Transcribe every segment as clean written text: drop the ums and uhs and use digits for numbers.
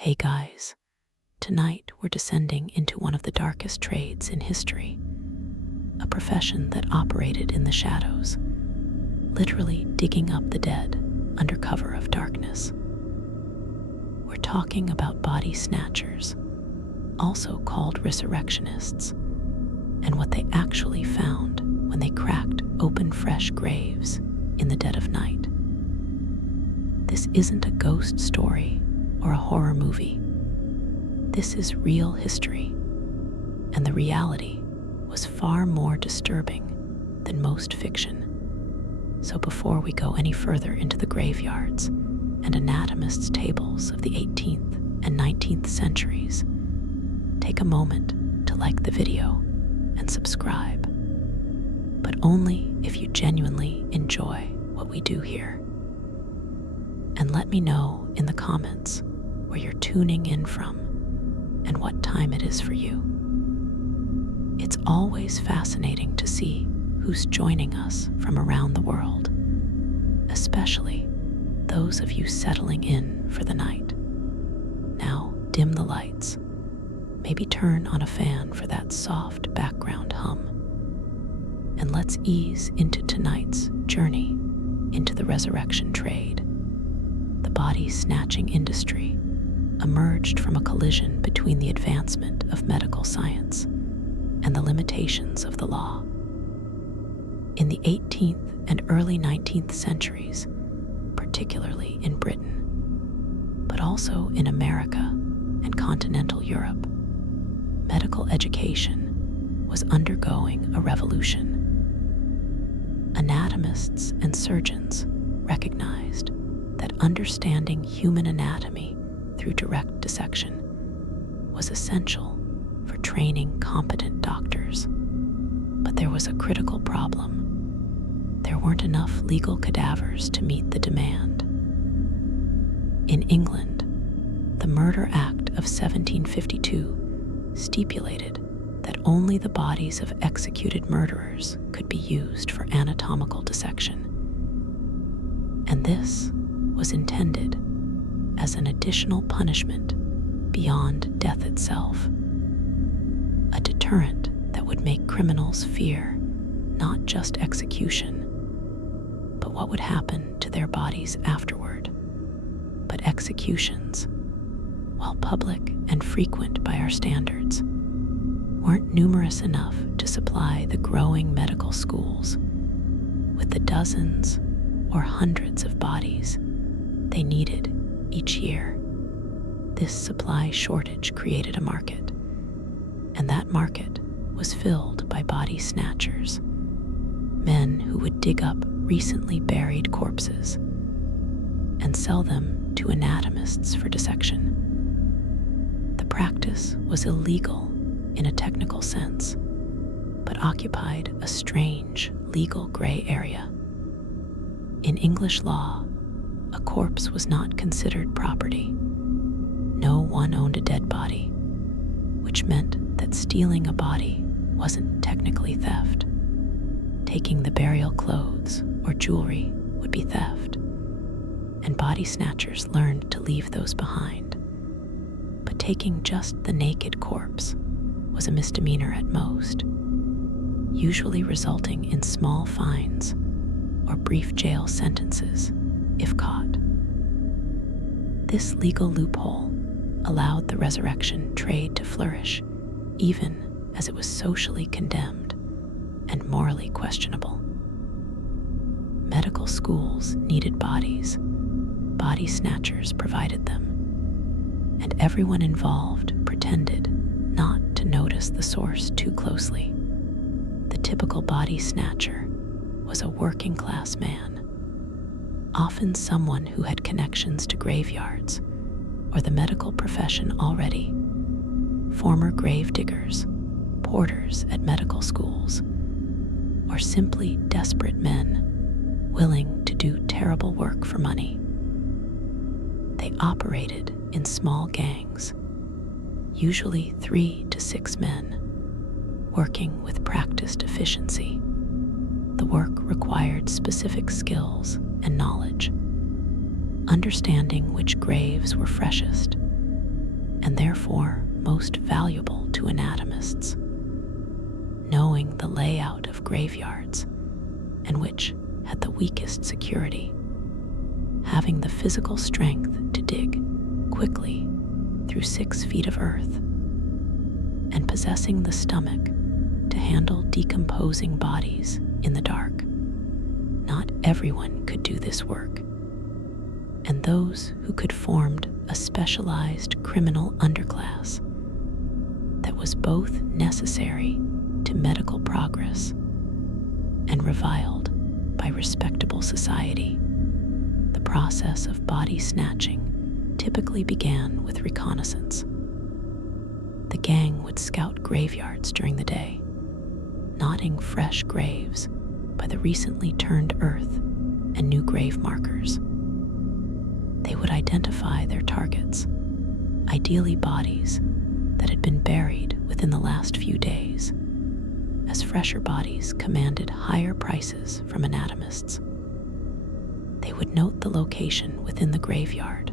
Hey guys, tonight we're descending into one of the darkest trades in history, a profession that operated in the shadows, literally digging up the dead under cover of darkness. We're talking about body snatchers, also called resurrectionists, and what they actually found when they cracked open fresh graves in the dead of night. This isn't a ghost story or a horror movie. This is real history, and the reality was far more disturbing than most fiction. So before we go any further into the graveyards and anatomists' tables of the 18th and 19th centuries, take a moment to like the video and subscribe, but only if you genuinely enjoy what we do here. And let me know in the comments where you're tuning in from and what time it is for you. It's always fascinating to see who's joining us from around the world, especially those of you settling in for the night. Now dim the lights, maybe turn on a fan for that soft background hum, and let's ease into tonight's journey into the resurrection trade. The body snatching industry emerged from a collision between the advancement of medical science and the limitations of the law. In the 18th and early 19th centuries, particularly in Britain, but also in America and continental Europe, medical education was undergoing a revolution. Anatomists and surgeons recognized that understanding human anatomy through direct dissection was essential for training competent doctors. But there was a critical problem. There weren't enough legal cadavers to meet the demand. In England, the Murder Act of 1752 stipulated that only the bodies of executed murderers could be used for anatomical dissection. And this was intended as an additional punishment beyond death itself, a deterrent that would make criminals fear not just execution, but what would happen to their bodies afterward. But executions, while public and frequent by our standards, weren't numerous enough to supply the growing medical schools with the dozens or hundreds of bodies they needed each year. This supply shortage created a market, and that market was filled by body snatchers, men who would dig up recently buried corpses and sell them to anatomists for dissection. The practice was illegal in a technical sense, but occupied a strange legal gray area. In English law, a corpse was not considered property. No one owned a dead body, which meant that stealing a body wasn't technically theft. Taking the burial clothes or jewelry would be theft, and body snatchers learned to leave those behind. But taking just the naked corpse was a misdemeanor at most, usually resulting in small fines or brief jail sentences if caught. This legal loophole allowed the resurrection trade to flourish, even as it was socially condemned and morally questionable. Medical schools needed bodies. Body snatchers provided them, and everyone involved pretended not to notice the source too closely. The typical body snatcher was a working-class man, often someone who had connections to graveyards or the medical profession already, former grave diggers, porters at medical schools, or simply desperate men willing to do terrible work for money. They operated in small gangs, usually 3 to 6 men, working with practiced efficiency. The work required specific skills and knowledge, understanding which graves were freshest therefore most valuable to anatomists. Knowing the layout of graveyards, and which had the weakest security, having the physical strength to dig quickly through 6 feet of earth, and possessing the stomach to handle decomposing bodies in the dark. Not everyone could do this work, and those who could formed a specialized criminal underclass that was both necessary to medical progress and reviled by respectable society. The process of body snatching typically began with reconnaissance. The gang would scout graveyards during the day, knotting fresh graves by the recently turned earth and new grave markers. They would identify their targets, ideally bodies that had been buried within the last few days, as fresher bodies commanded higher prices from anatomists. They would note the location within the graveyard,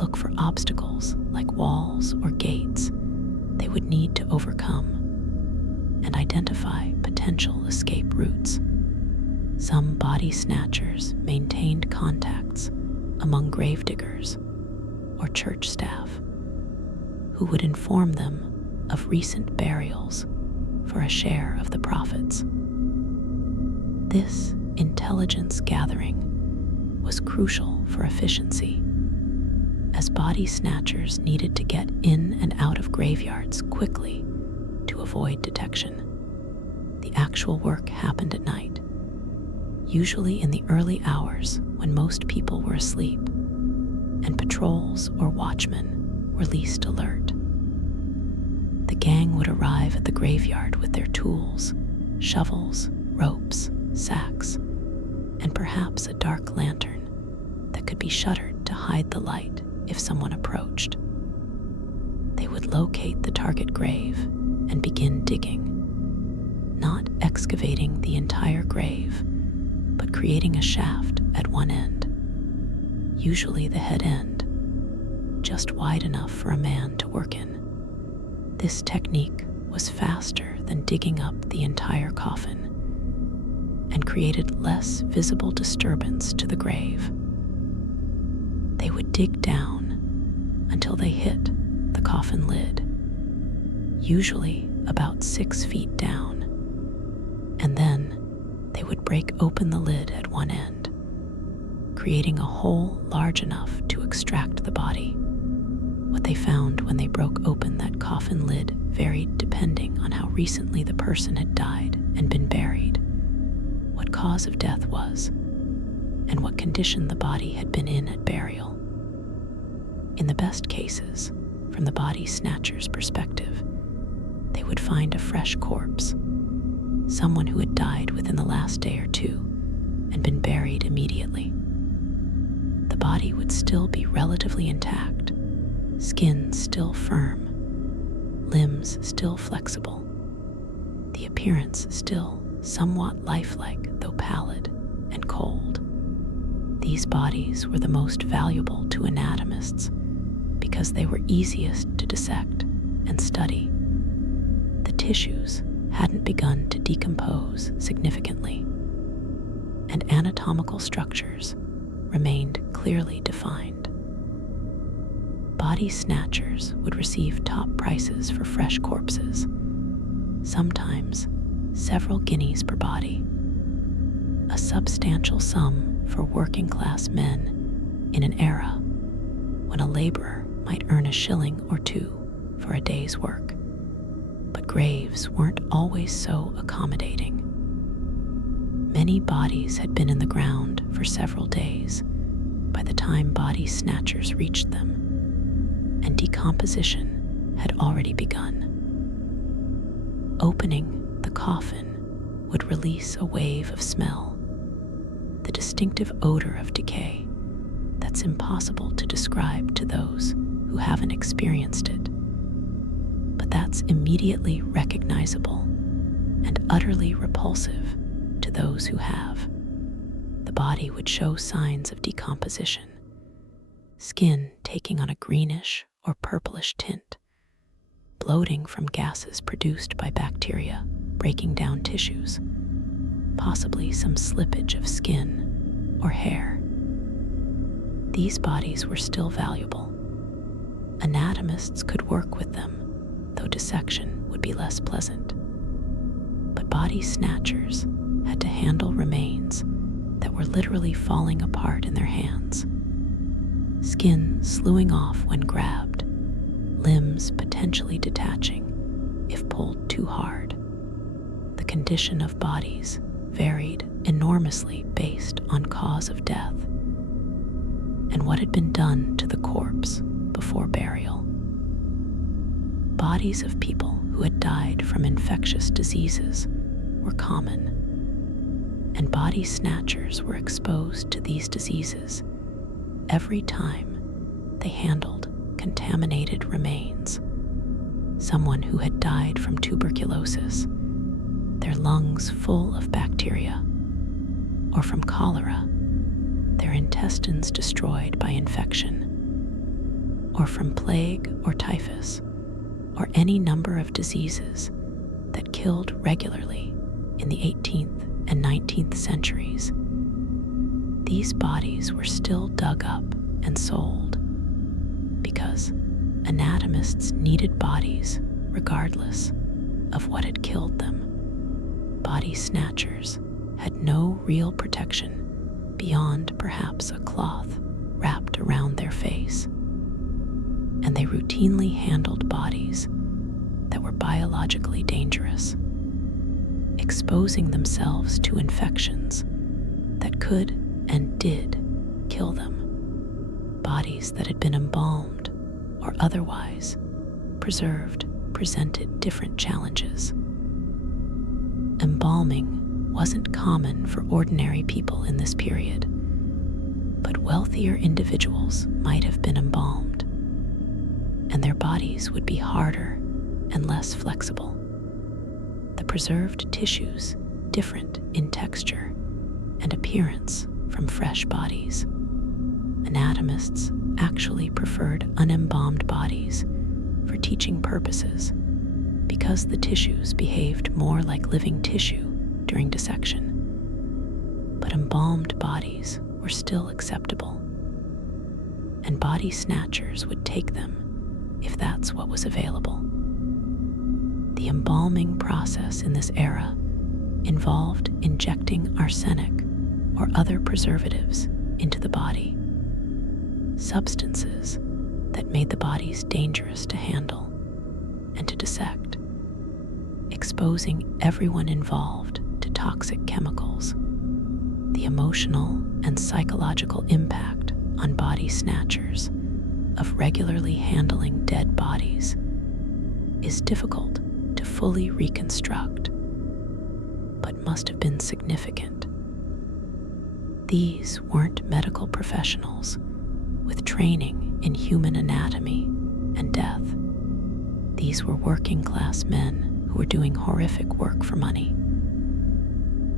look for obstacles like walls or gates they would need to overcome, and identify potential escape routes. Some body snatchers maintained contacts among gravediggers or church staff who would inform them of recent burials for a share of the profits. This intelligence gathering was crucial for efficiency, as body snatchers needed to get in and out of graveyards quickly to avoid detection. The actual work happened at night, usually in the early hours when most people were asleep, and patrols or watchmen were least alert. The gang would arrive at the graveyard with their tools, shovels, ropes, sacks, and perhaps a dark lantern that could be shuttered to hide the light if someone approached. They would locate the target grave and begin digging, not excavating the entire grave, but creating a shaft at one end, usually the head end, just wide enough for a man to work in. This technique was faster than digging up the entire coffin and created less visible disturbance to the grave. They would dig down until they hit the coffin lid, usually about 6 feet down, and then they would break open the lid at one end, creating a hole large enough to extract the body. What they found when they broke open that coffin lid varied depending on how recently the person had died and been buried, what cause of death was, and what condition the body had been in at burial. In the best cases, from the body snatcher's perspective, they would find a fresh corpse, someone who had died within the last day or two and been buried immediately. The body would still be relatively intact, skin still firm, limbs still flexible, the appearance still somewhat lifelike though pallid and cold. These bodies were the most valuable to anatomists because they were easiest to dissect and study. The tissues hadn't begun to decompose significantly, and anatomical structures remained clearly defined. Body snatchers would receive top prices for fresh corpses, sometimes several guineas per body, a substantial sum for working-class men in an era when a laborer might earn a shilling or two for a day's work. But graves weren't always so accommodating. Many bodies had been in the ground for several days by the time body snatchers reached them, and decomposition had already begun. Opening the coffin would release a wave of smell, the distinctive odor of decay that's impossible to describe to those who haven't experienced it, but that's immediately recognizable and utterly repulsive to those who have. The body would show signs of decomposition, skin taking on a greenish or purplish tint, bloating from gases produced by bacteria breaking down tissues, possibly some slippage of skin or hair. These bodies were still valuable. Anatomists could work with them, though dissection would be less pleasant. But body snatchers had to handle remains that were literally falling apart in their hands, skin slewing off when grabbed, limbs potentially detaching if pulled too hard. The condition of bodies varied enormously based on cause of death and what had been done to the corpse before burial. Bodies of people who had died from infectious diseases were common, and body snatchers were exposed to these diseases every time they handled contaminated remains. Someone who had died from tuberculosis, their lungs full of bacteria, or from cholera, their intestines destroyed by infection, or from plague or typhus, or any number of diseases that killed regularly in the 18th and 19th centuries. These bodies were still dug up and sold because anatomists needed bodies regardless of what had killed them. Body snatchers had no real protection beyond perhaps a cloth wrapped around their face, and they routinely handled bodies that were biologically dangerous, exposing themselves to infections that could and did kill them. Bodies that had been embalmed or otherwise preserved presented different challenges. Embalming wasn't common for ordinary people in this period, but wealthier individuals might have been embalmed, and their bodies would be harder and less flexible. The preserved tissues different in texture and appearance from fresh bodies. Anatomists actually preferred unembalmed bodies for teaching purposes because the tissues behaved more like living tissue during dissection. But embalmed bodies were still acceptable, and body snatchers would take them if that's what was available. The embalming process in this era involved injecting arsenic or other preservatives into the body, substances that made the bodies dangerous to handle and to dissect, exposing everyone involved to toxic chemicals. The emotional and psychological impact on body snatchers of regularly handling dead bodies is difficult to fully reconstruct, but must have been significant. These weren't medical professionals with training in human anatomy and death. These were working-class men who were doing horrific work for money.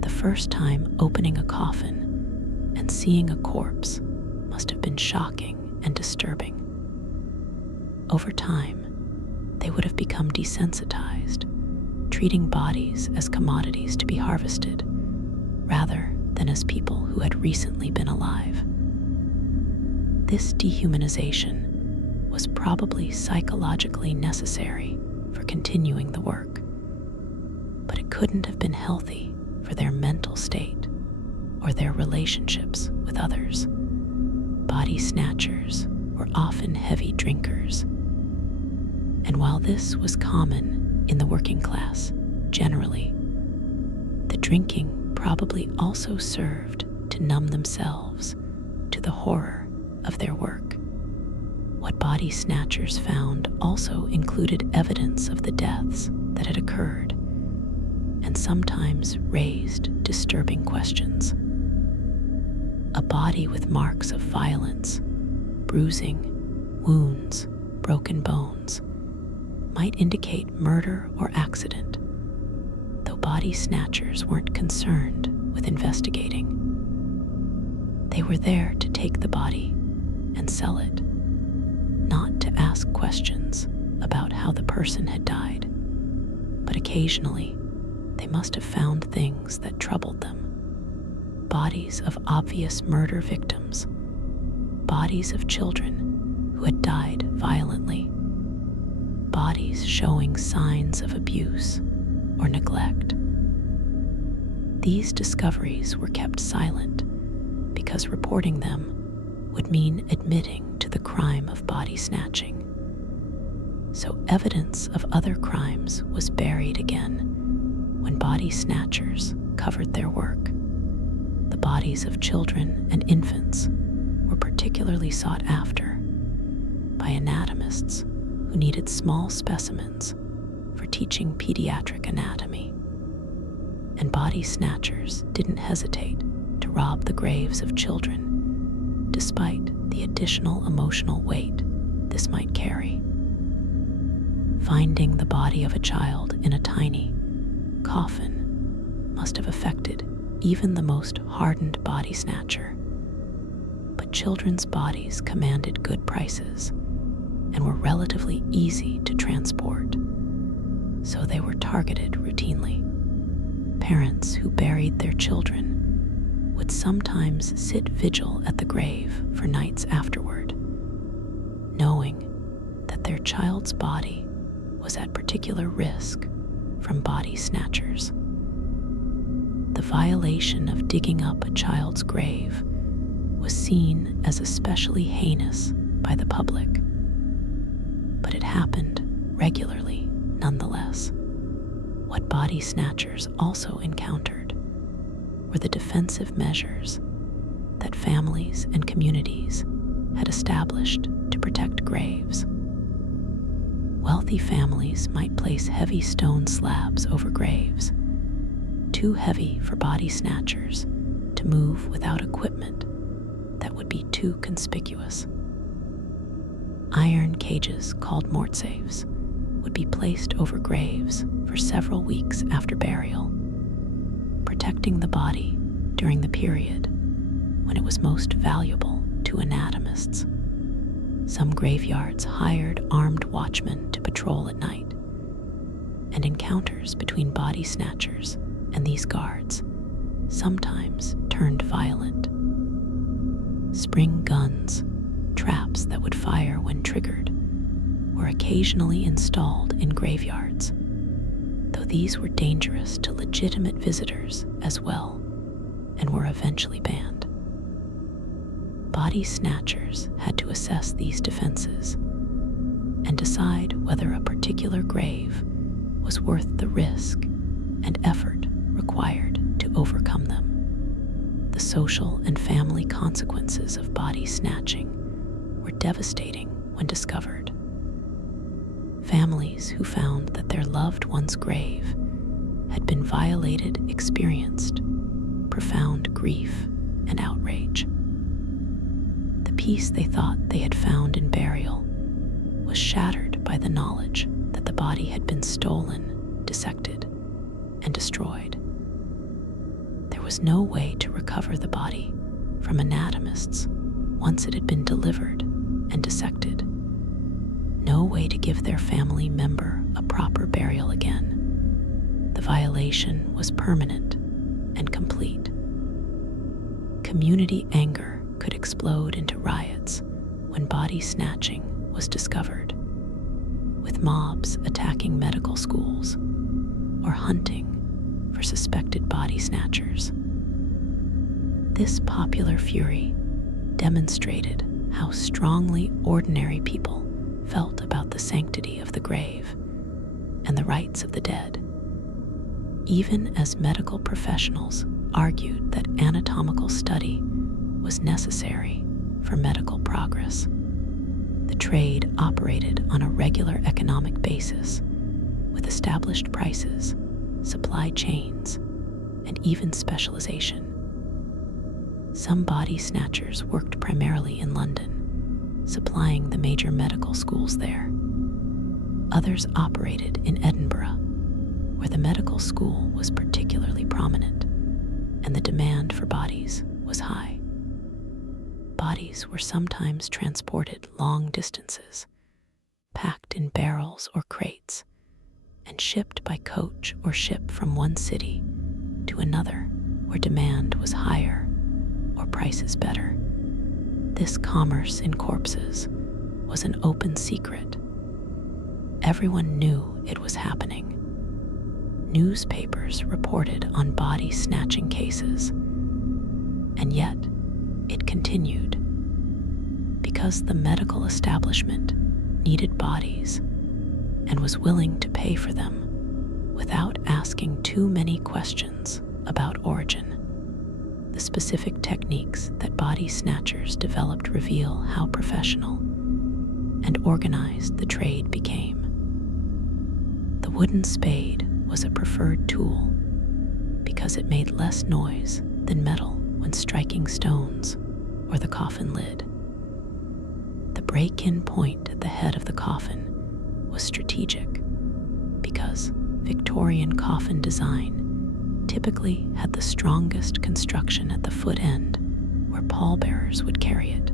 The first time opening a coffin and seeing a corpse must have been shocking and disturbing. Over time, they would have become desensitized, treating bodies as commodities to be harvested, rather than as people who had recently been alive. This dehumanization was probably psychologically necessary for continuing the work, but it couldn't have been healthy for their mental state or their relationships with others. Body snatchers were often heavy drinkers, and while this was common in the working class generally, the drinking probably also served to numb themselves to the horror of their work. What body snatchers found also included evidence of the deaths that had occurred, and sometimes raised disturbing questions. A body with marks of violence, bruising, wounds, broken bones, might indicate murder or accident, though body snatchers weren't concerned with investigating. They were there to take the body and sell it, not to ask ask questions about how the person had died, but occasionally they must have found things that troubled them. Bodies of obvious murder victims, bodies of children who had died violently, bodies showing signs of abuse or neglect. These discoveries were kept silent because reporting them would mean admitting to the crime of body snatching. So evidence of other crimes was buried again when body snatchers covered their work. The bodies of children and infants were particularly sought after by anatomists who needed small specimens for teaching pediatric anatomy. And body snatchers didn't hesitate to rob the graves of children, despite the additional emotional weight this might carry. Finding the body of a child in a tiny coffin must have affected even the most hardened body snatcher. But children's bodies commanded good prices and were relatively easy to transport, so they were targeted routinely. Parents who buried their children would sometimes sit vigil at the grave for nights afterward, knowing that their child's body was at particular risk from body snatchers. The violation of digging up a child's grave was seen as especially heinous by the public, but it happened regularly nonetheless. What body snatchers also encountered were the defensive measures that families and communities had established to protect graves. Wealthy families might place heavy stone slabs over graves, too heavy for body snatchers to move without equipment that would be too conspicuous. Iron cages called mortsafes would be placed over graves for several weeks after burial, protecting the body during the period when it was most valuable to anatomists. Some graveyards hired armed watchmen to patrol at night, and encounters between body snatchers and these guards sometimes turned violent. Spring guns, traps that would fire when triggered, were occasionally installed in graveyards, though these were dangerous to legitimate visitors as well, and were eventually banned. Body snatchers had to assess these defenses and decide whether a particular grave was worth the risk and effort required to overcome them. The social and family consequences of body snatching were devastating when discovered. Families who found that their loved one's grave had been violated experienced profound grief and outrage. The peace they thought they had found in burial was shattered by the knowledge that the body had been stolen, dissected, and destroyed. There was no way to recover the body from anatomists once it had been delivered and dissected. No way to give their family member a proper burial again. The violation was permanent and complete. Community anger could explode into riots when body snatching was discovered, with mobs attacking medical schools or hunting for suspected body snatchers. This popular fury demonstrated how strongly ordinary people felt about the sanctity of the grave and the rights of the dead, even as medical professionals argued that anatomical study was necessary for medical progress. The trade operated on a regular economic basis, with established prices, supply chains, and even specialization. Some body snatchers worked primarily in London, supplying the major medical schools there. Others operated in Edinburgh, where the medical school was particularly prominent, and the demand for bodies was high. Bodies were sometimes transported long distances, in barrels or crates and shipped by coach or ship from one city to another where demand was higher or prices better. This commerce in corpses was an open secret. Everyone knew it was happening. Newspapers reported on body snatching cases, and yet it continued because the medical establishment needed bodies and was willing to pay for them without asking too many questions about origin. The specific techniques that body snatchers developed reveal how professional and organized the trade became. The wooden spade was a preferred tool because it made less noise than metal when striking stones or the coffin lid. The break-in point at the head of the coffin was strategic because Victorian coffin design typically had the strongest construction at the foot end where pallbearers would carry it.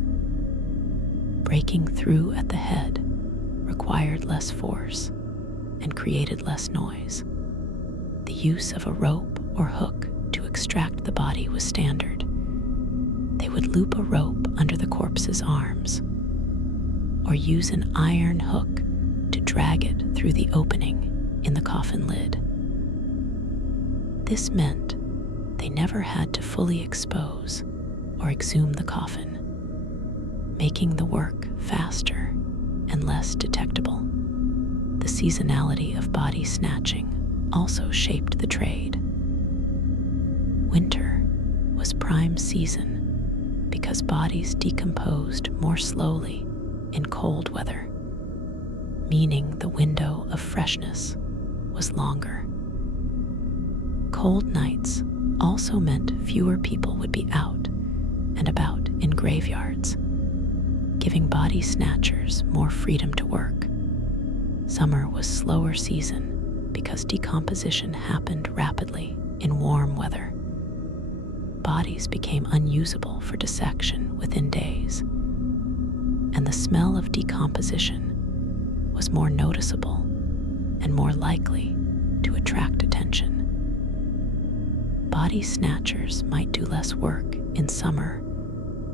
Breaking through at the head required less force and created less noise. The use of a rope or hook to extract the body was standard. They would loop a rope under the corpse's arms or use an iron hook to drag it through the opening in the coffin lid. This meant they never had to fully expose or exhume the coffin, making the work faster and less detectable. The seasonality of body snatching also shaped the trade. Winter was prime season because bodies decomposed more slowly in cold weather, meaning the window of freshness was longer. Cold nights also meant fewer people would be out and about in graveyards, giving body snatchers more freedom to work. Summer was slower season because decomposition happened rapidly in warm weather. Bodies became unusable for dissection within days, and the smell of decomposition was more noticeable and more likely to attract attention. Body snatchers might do less work in summer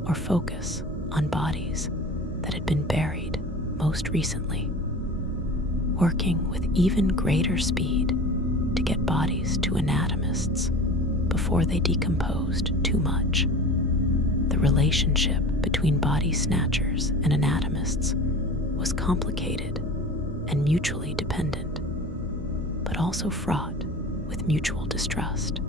or focus on bodies that had been buried most recently, working with even greater speed to get bodies to anatomists before they decomposed too much. The relationship between body snatchers and anatomists was complicated and mutually dependent, but also fraught with mutual distrust.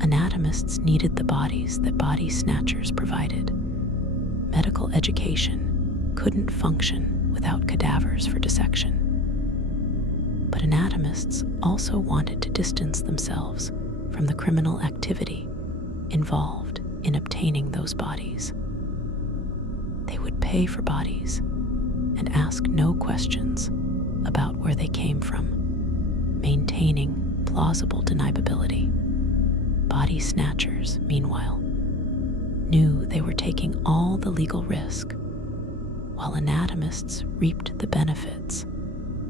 Anatomists needed the bodies that body snatchers provided. Medical education couldn't function without cadavers for dissection. But anatomists also wanted to distance themselves from the criminal activity involved in obtaining those bodies. They would pay for bodies and ask no questions about where they came from, maintaining plausible deniability. Body snatchers, meanwhile, knew they were taking all the legal risk, while anatomists reaped the benefits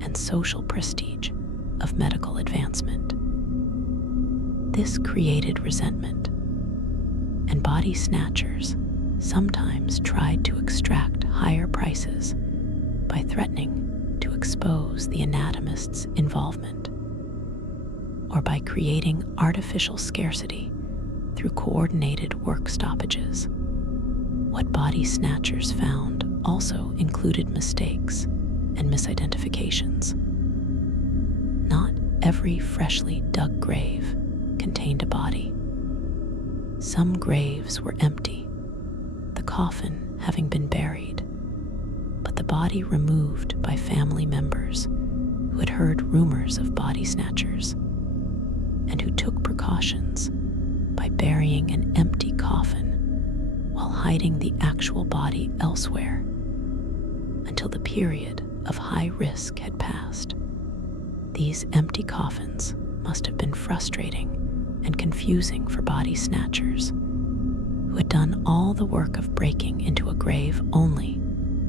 and social prestige of medical advancement. This created resentment, and body snatchers sometimes tried to extract higher prices by threatening to expose the anatomist's involvement, or by creating artificial scarcity through coordinated work stoppages. What body snatchers found also included mistakes and misidentifications. Not every freshly dug grave contained a body. Some graves were empty, the coffin having been buried, but the body removed by family members who had heard rumors of body snatchers and who took precautions by burying an empty coffin while hiding the actual body elsewhere until the period of high risk had passed. These empty coffins must have been frustrating and confusing for body snatchers who had done all the work of breaking into a grave only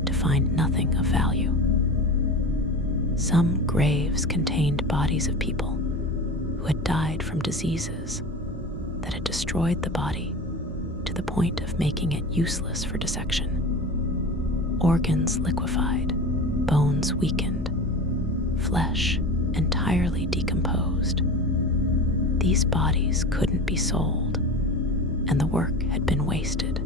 to find nothing of value. Some graves contained bodies of people who had died from diseases that had destroyed the body to the point of making it useless for dissection. Organs liquefied, bones weakened, flesh entirely decomposed. These bodies couldn't be sold, and the work had been wasted.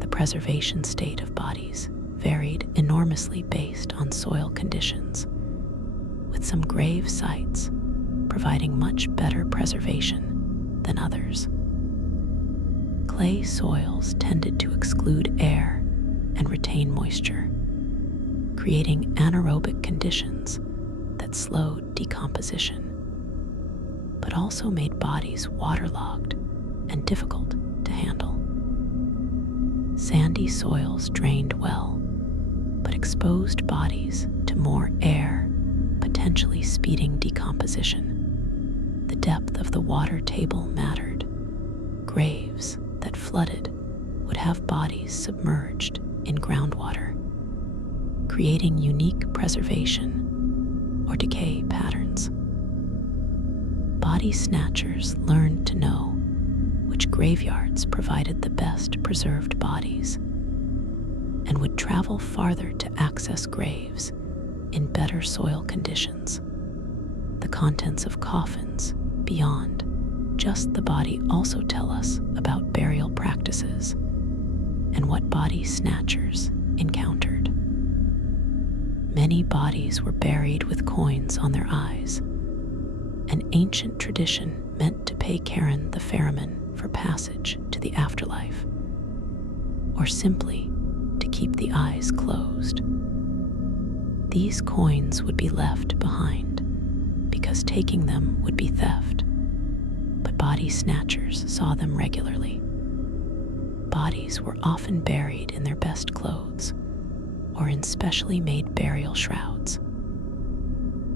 The preservation state of bodies varied enormously based on soil conditions, with some grave sites providing much better preservation than others. Clay soils tended to exclude air and retain moisture, creating anaerobic conditions that slowed decomposition, but also made bodies waterlogged and difficult to handle. Sandy soils drained well, but exposed bodies to more air, potentially speeding decomposition. The depth of the water table mattered. Graves that flooded would have bodies submerged in groundwater, creating unique preservation or decay patterns. Body snatchers learned to know which graveyards provided the best preserved bodies and would travel farther to access graves in better soil conditions. The contents of coffins beyond just the body also tell us about burial practices and what body snatchers encountered. Many bodies were buried with coins on their eyes, an ancient tradition meant to pay Karen the ferryman for passage to the afterlife, or simply to keep the eyes closed. These coins would be left behind because taking them would be theft, but body snatchers saw them regularly. Bodies were often buried in their best clothes or in specially made burial shrouds.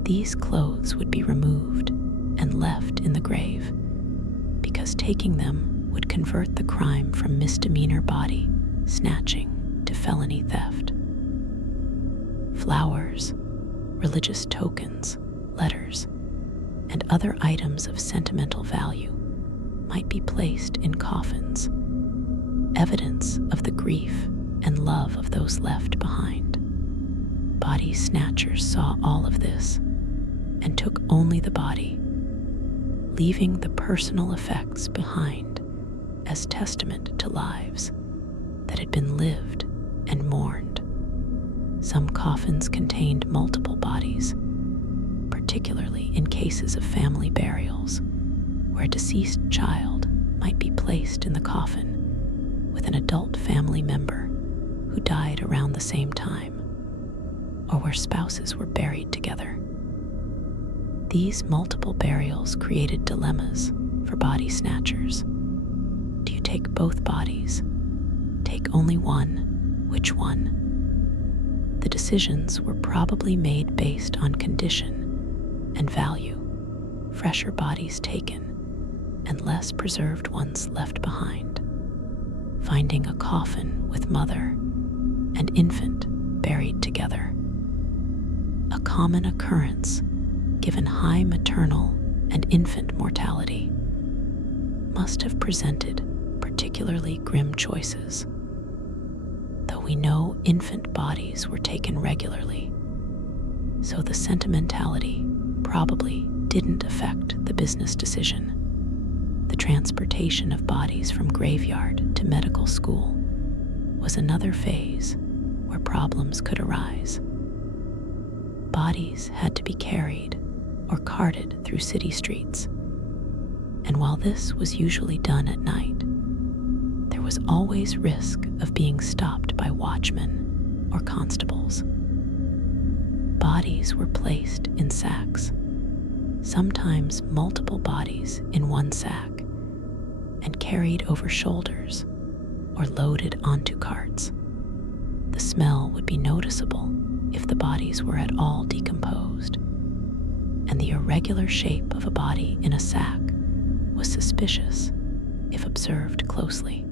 These clothes would be removed and left in the grave because taking them would convert the crime from misdemeanor body snatching to felony theft. Flowers, religious tokens, letters, and other items of sentimental value might be placed in coffins, evidence of the grief and love of those left behind. Body snatchers saw all of this and took only the body, leaving the personal effects behind as testament to lives that had been lived and mourned. Some coffins contained multiple bodies, particularly in cases of family burials, where a deceased child might be placed in the coffin with an adult family member who died around the same time, or where spouses were buried together. These multiple burials created dilemmas for body snatchers. Do you take both bodies? Take only one? Which one? The decisions were probably made based on condition and value. Fresher bodies taken and less preserved ones left behind. Finding a coffin with mother and infant buried together. A common occurrence given high maternal and infant mortality, must have presented particularly grim choices. Though we know infant bodies were taken regularly, so the sentimentality probably didn't affect the business decision. The transportation of bodies from graveyard to medical school was another phase where problems could arise. Bodies had to be carried or carted through city streets, and while this was usually done at night, there was always risk of being stopped by watchmen or constables. Bodies were placed in sacks, sometimes multiple bodies in one sack, and carried over shoulders or loaded onto carts. The smell would be noticeable if the bodies were at all decomposed, and the irregular shape of a body in a sack was suspicious if observed closely.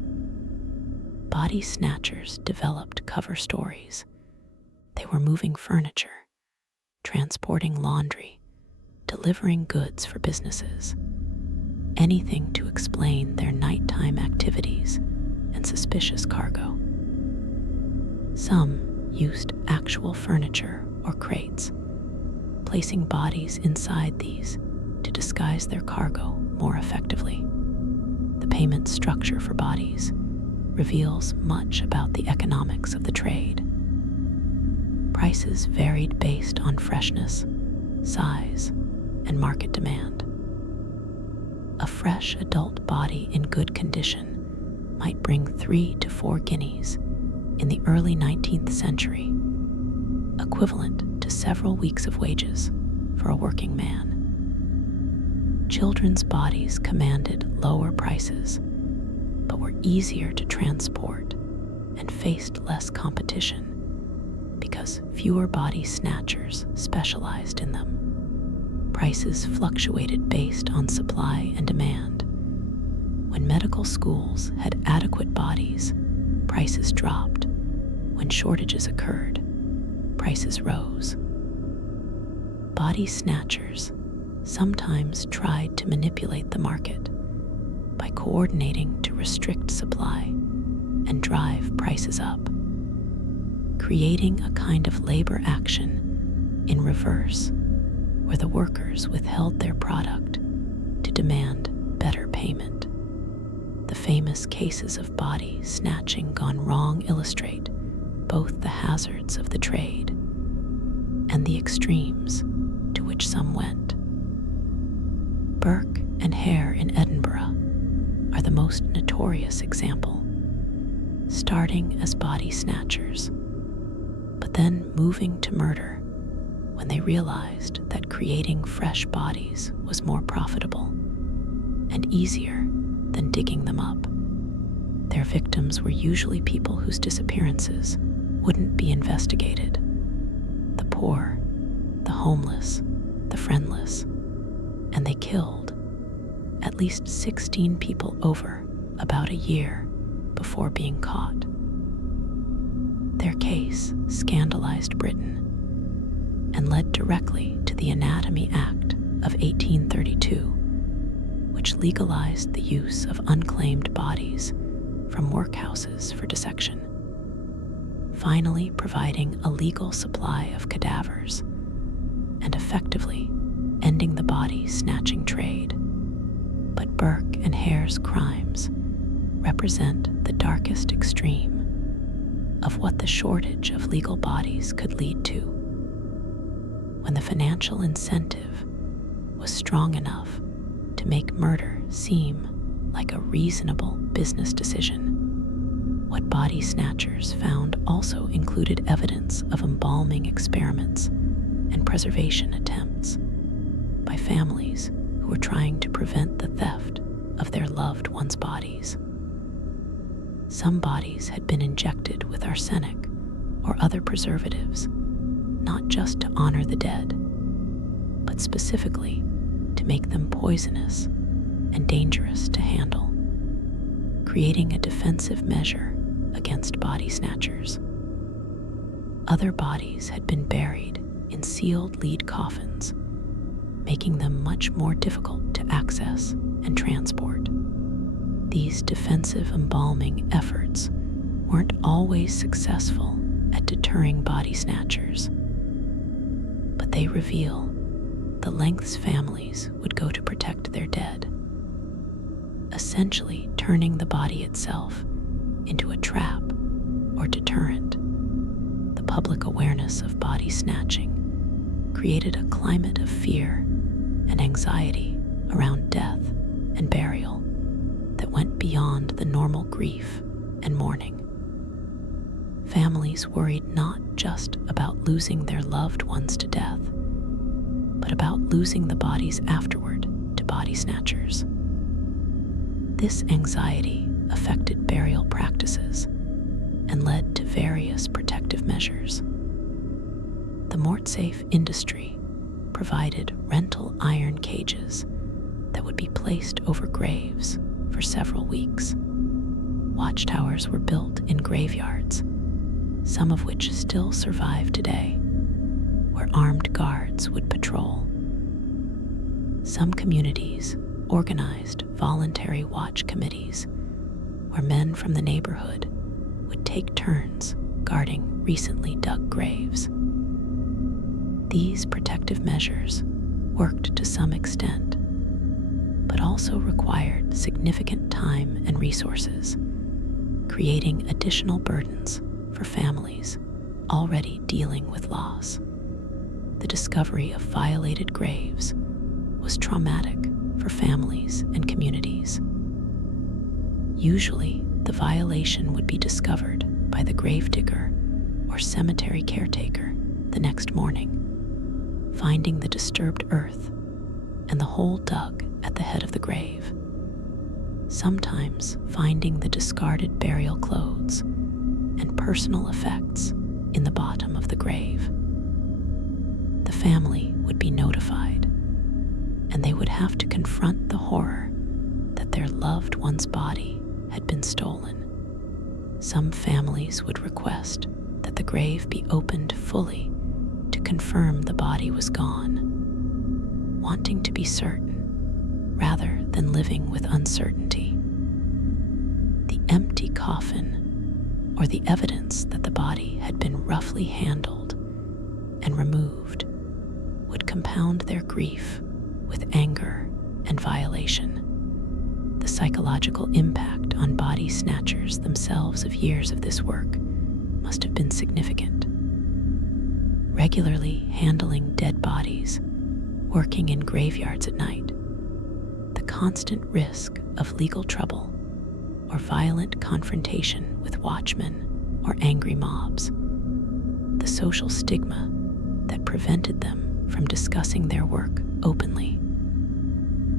Body snatchers developed cover stories. They were moving furniture, transporting laundry, delivering goods for businesses, anything to explain their nighttime activities and suspicious cargo. Some used actual furniture or crates, placing bodies inside these to disguise their cargo more effectively. The payment structure for bodies reveals much about the economics of the trade. Prices varied based on freshness, size, and market demand. A fresh adult body in good condition might bring 3 to 4 guineas in the early 19th century, equivalent to several weeks of wages for a working man. Children's bodies commanded lower prices, but were easier to transport and faced less competition because fewer body snatchers specialized in them. Prices fluctuated based on supply and demand. When medical schools had adequate bodies, prices dropped. When shortages occurred, prices rose. Body snatchers sometimes tried to manipulate the market by coordinating to restrict supply and drive prices up, creating a kind of labor action in reverse where the workers withheld their product to demand better payment. The famous cases of body snatching gone wrong illustrate both the hazards of the trade and the extremes to which some went. Burke and Hare in Edinburgh are the most notorious example, starting as body snatchers, but then moving to murder when they realized that creating fresh bodies was more profitable and easier than digging them up. Their victims were usually people whose disappearances wouldn't be investigated: the poor, the homeless, the friendless, and they killed at least 16 people over about a year before being caught. Their case scandalized Britain and led directly to the Anatomy Act of 1832, which legalized the use of unclaimed bodies from workhouses for dissection, finally providing a legal supply of cadavers and effectively ending the body snatching trade. But Burke and Hare's crimes represent the darkest extreme of what the shortage of legal bodies could lead to. When the financial incentive was strong enough to make murder seem like a reasonable business decision, what body snatchers found also included evidence of embalming experiments and preservation attempts by families who were trying to prevent the theft of their loved ones' bodies. Some bodies had been injected with arsenic or other preservatives, not just to honor the dead, but specifically to make them poisonous and dangerous to handle, creating a defensive measure against body snatchers. Other bodies had been buried in sealed lead coffins, making them much more difficult to access and transport. These defensive embalming efforts weren't always successful at deterring body snatchers, but they reveal the lengths families would go to protect their dead, essentially turning the body itself into a trap or deterrent. The public awareness of body snatching created a climate of fear and anxiety around death and burial that went beyond the normal grief and mourning. Families worried not just about losing their loved ones to death, but about losing the bodies afterward to body snatchers. This anxiety affected burial practices and led to various protective measures. The mortsafe industry provided rental iron cages that would be placed over graves for several weeks. Watchtowers were built in graveyards, some of which still survive today, where armed guards would patrol. Some communities organized voluntary watch committees where men from the neighborhood would take turns guarding recently dug graves. These protective measures worked to some extent, but also required significant time and resources, creating additional burdens for families already dealing with loss. The discovery of violated graves was traumatic for families and communities. Usually, the violation would be discovered by the gravedigger or cemetery caretaker the next morning, finding the disturbed earth and the hole dug at the head of the grave, sometimes finding the discarded burial clothes and personal effects in the bottom of the grave. The family would be notified, and they would have to confront the horror that their loved one's body had been stolen. Some families would request that the grave be opened fully to confirm the body was gone, wanting to be certain rather than living with uncertainty. The empty coffin, or the evidence that the body had been roughly handled and removed, would compound their grief with anger and violation. The psychological impact on body snatchers themselves of years of this work must have been significant. Regularly handling dead bodies, working in graveyards at night, the constant risk of legal trouble or violent confrontation with watchmen or angry mobs, the social stigma that prevented them from discussing their work openly.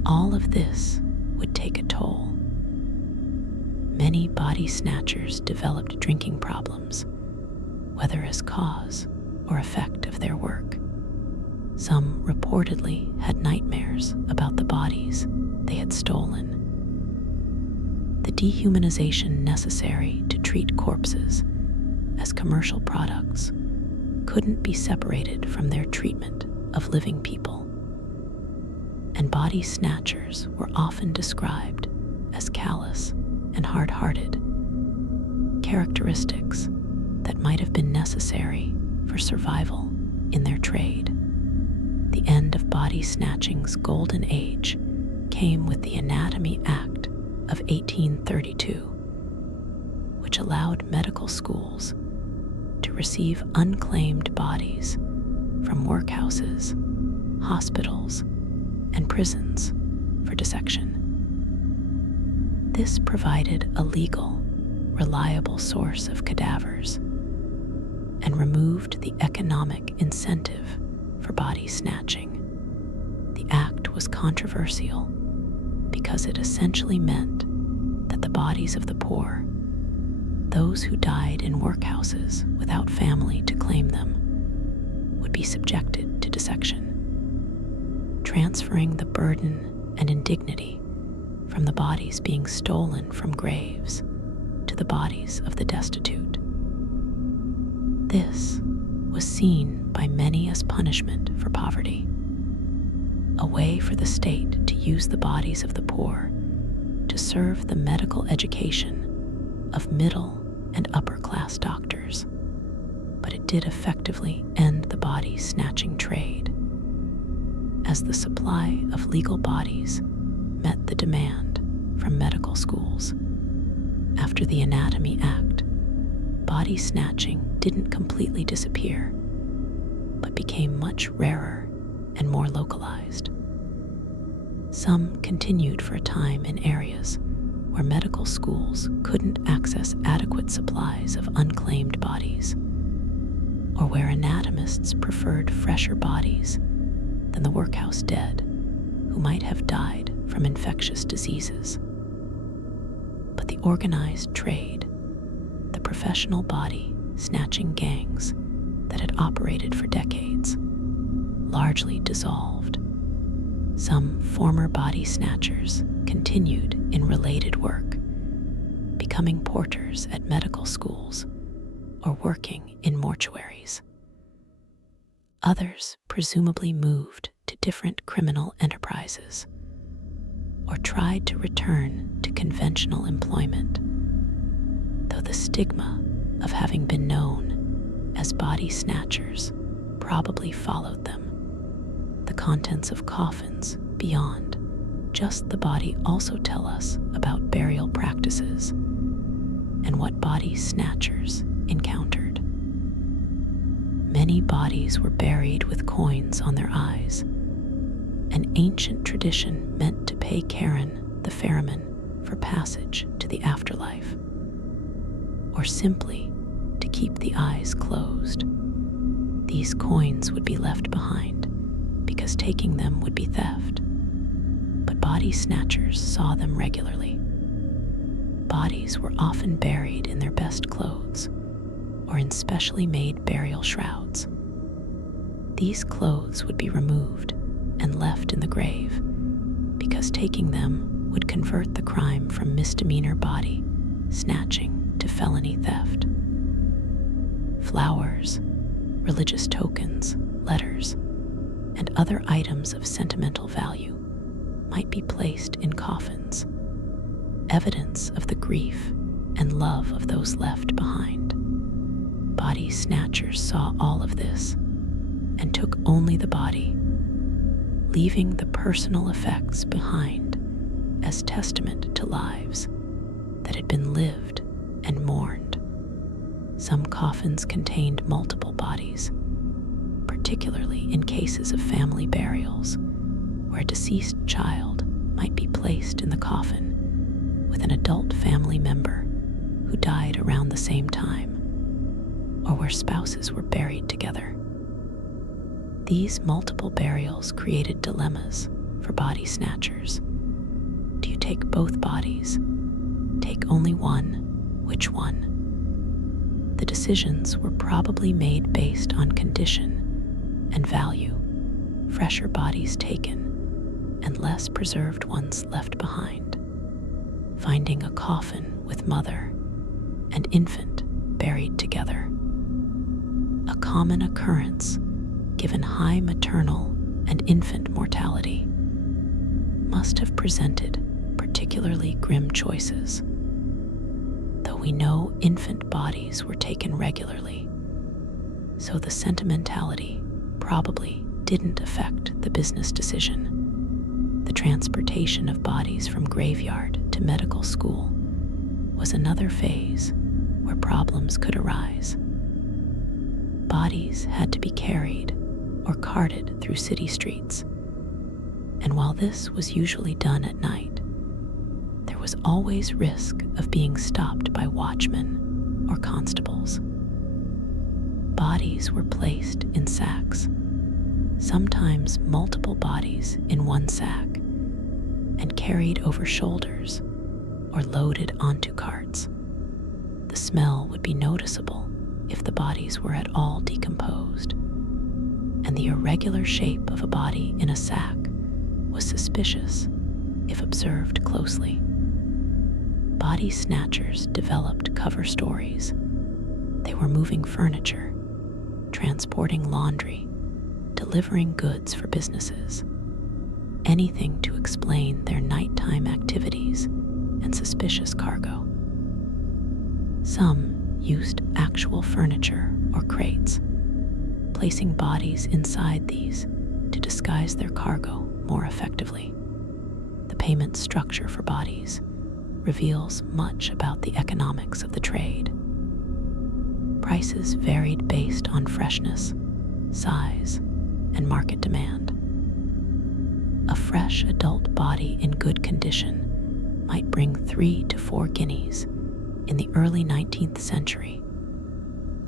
All of this would take a toll. Many body snatchers developed drinking problems, whether as cause or effect of their work. Some reportedly had nightmares about the bodies they had stolen. The dehumanization necessary to treat corpses as commercial products couldn't be separated from their treatment of living people, and body snatchers were often described as callous and hard-hearted, characteristics that might have been necessary for survival in their trade. The end of body snatching's golden age came with the Anatomy Act of 1832, which allowed medical schools to receive unclaimed bodies from workhouses, hospitals, and prisons for dissection. This provided a legal, reliable source of cadavers and removed the economic incentive for body snatching. The act was controversial because it essentially meant that the bodies of the poor, those who died in workhouses without family to claim them, would be subjected to dissection, transferring the burden and indignity from the bodies being stolen from graves to the bodies of the destitute. This was seen by many as punishment for poverty, a way for the state to use the bodies of the poor to serve the medical education of middle and upper class doctors. But it did effectively end the body snatching trade, as the supply of legal bodies met the demand from medical schools. After the Anatomy Act, body snatching didn't completely disappear, but became much rarer and more localized. Some continued for a time in areas where medical schools couldn't access adequate supplies of unclaimed bodies, or where anatomists preferred fresher bodies than the workhouse dead who might have died from infectious diseases. But the organized trade, the professional body snatching gangs that had operated for decades, largely dissolved. Some former body snatchers continued in related work, becoming porters at medical schools or working in mortuaries. Others presumably moved to different criminal enterprises or tried to return to conventional employment, though the stigma of having been known as body snatchers probably followed them. The contents of coffins beyond just the body also tell us about burial practices and what body snatchers encountered. Many bodies were buried with coins on their eyes, an ancient tradition meant to pay Karen the ferryman for passage to the afterlife, or simply to keep the eyes closed. These coins would be left behind because taking them would be theft, but body snatchers saw them regularly. Bodies were often buried in their best clothes or in specially made burial shrouds. These clothes would be removed and left in the grave because taking them would convert the crime from misdemeanor body snatching to felony theft. Flowers, religious tokens, letters, and other items of sentimental value might be placed in coffins, evidence of the grief and love of those left behind. Body snatchers saw all of this and took only the body, leaving the personal effects behind as testament to lives that had been lived and mourned. Some coffins contained multiple bodies, particularly in cases of family burials, where a deceased child might be placed in the coffin with an adult family member who died around the same time, or where spouses were buried together. These multiple burials created dilemmas for body snatchers. Do you take both bodies? Take only one? Which one? The decisions were probably made based on condition and value, fresher bodies taken and less preserved ones left behind. Finding a coffin with mother and infant buried together, a common occurrence given high maternal and infant mortality, must have presented particularly grim choices. Though we know infant bodies were taken regularly, so the sentimentality probably didn't affect the business decision. The transportation of bodies from graveyard to medical school was another phase where problems could arise. Bodies had to be carried or carted through city streets, and while this was usually done at night, there was always risk of being stopped by watchmen or constables. Bodies were placed in sacks, sometimes multiple bodies in one sack, and carried over shoulders or loaded onto carts. The smell would be noticeable if the bodies were at all decomposed, and the irregular shape of a body in a sack was suspicious if observed closely. Body snatchers developed cover stories. They were moving furniture, transporting laundry, delivering goods for businesses, anything to explain their nighttime activities and suspicious cargo. Some used actual furniture or crates, placing bodies inside these to disguise their cargo more effectively. The payment structure for bodies reveals much about the economics of the trade. Prices varied based on freshness, size, and market demand. A fresh adult body in good condition might bring 3 to 4 guineas in the early 19th century,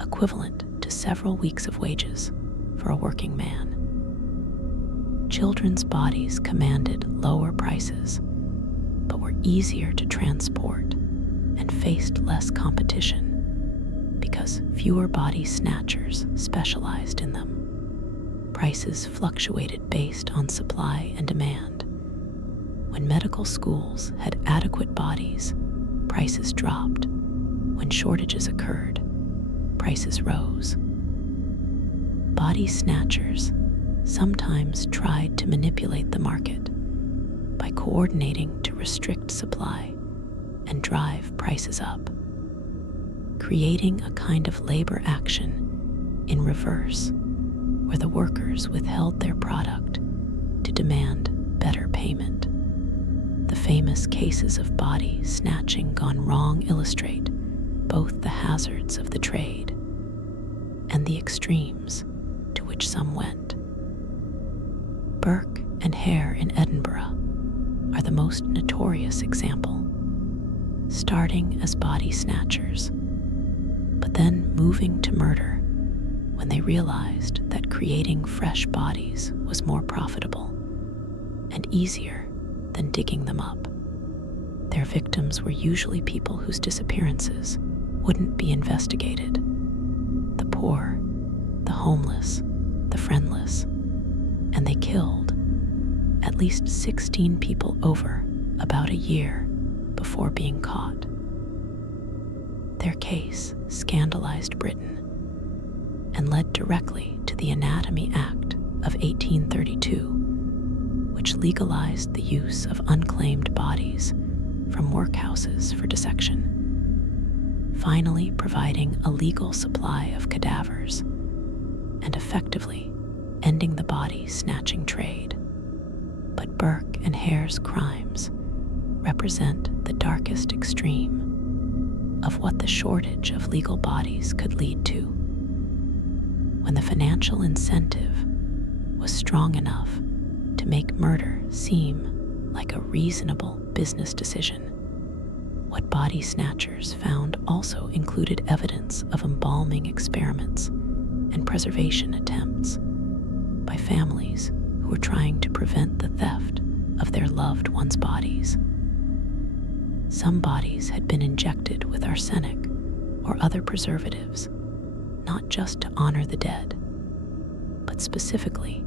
equivalent to several weeks of wages for a working man. Children's bodies commanded lower prices, but were easier to transport and faced less competition because fewer body snatchers specialized in them. Prices fluctuated based on supply and demand. When medical schools had adequate bodies, prices dropped. When shortages occurred, prices rose. Body snatchers sometimes tried to manipulate the market by coordinating to restrict supply and drive prices up, creating a kind of labor action in reverse where the workers withheld their product to demand better payment. The famous cases of body snatching gone wrong illustrate both the hazards of the trade and the extremes to which some went. Burke and Hare in Edinburgh are the most notorious example, starting as body snatchers, but then moving to murder when they realized that creating fresh bodies was more profitable and easier than digging them up. Their victims were usually people whose disappearances wouldn't be investigated: the poor, the homeless, the friendless, and they killed at least 16 people over about a year before being caught. Their case scandalized Britain and led directly to the Anatomy Act of 1832, which legalized the use of unclaimed bodies from workhouses for dissection, finally providing a legal supply of cadavers and effectively ending the body snatching trade. But Burke and Hare's crimes represent the darkest extreme of what the shortage of legal bodies could lead to. When the financial incentive was strong enough to make murder seem like a reasonable business decision, what body snatchers found also included evidence of embalming experiments and preservation attempts by families who were trying to prevent the theft of their loved ones' bodies. Some bodies had been injected with arsenic or other preservatives, not just to honor the dead, but specifically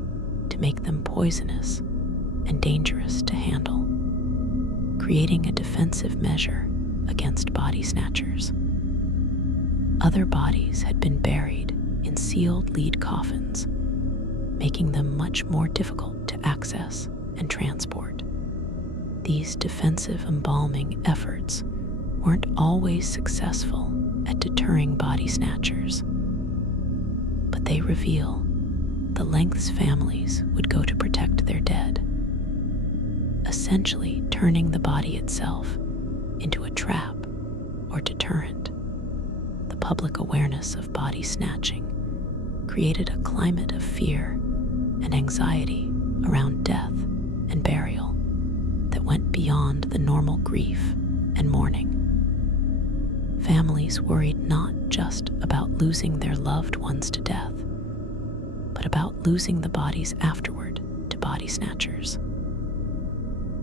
to make them poisonous and dangerous to handle, creating a defensive measure against body snatchers. Other bodies had been buried in sealed lead coffins, making them much more difficult to access and transport. These defensive embalming efforts weren't always successful at deterring body snatchers, but they reveal the lengths families would go to protect their dead, essentially turning the body itself into a trap or deterrent. The public awareness of body snatching created a climate of fear and anxiety around death and burial that went beyond the normal grief and mourning. Families worried not just about losing their loved ones to death, but about losing the bodies afterward to body snatchers.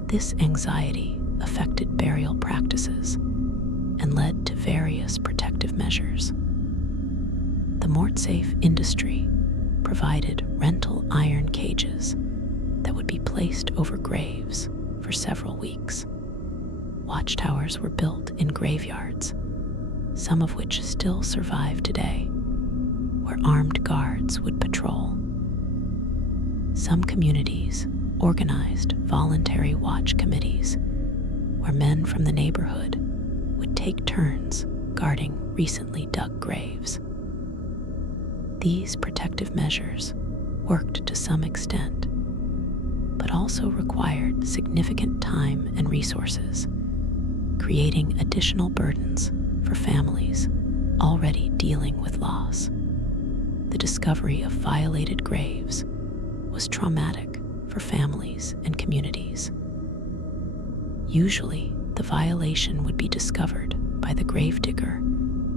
This anxiety affected burial practices and led to various protective measures. The mortsafe industry provided rental iron cages that would be placed over graves for several weeks. Watchtowers were built in graveyards, some of which still survive today, where armed guards would patrol. Some communities organized voluntary watch committees, where men from the neighborhood would take turns guarding recently dug graves. These protective measures worked to some extent, but also required significant time and resources, creating additional burdens for families already dealing with loss. The discovery of violated graves was traumatic for families and communities. Usually, the violation would be discovered by the gravedigger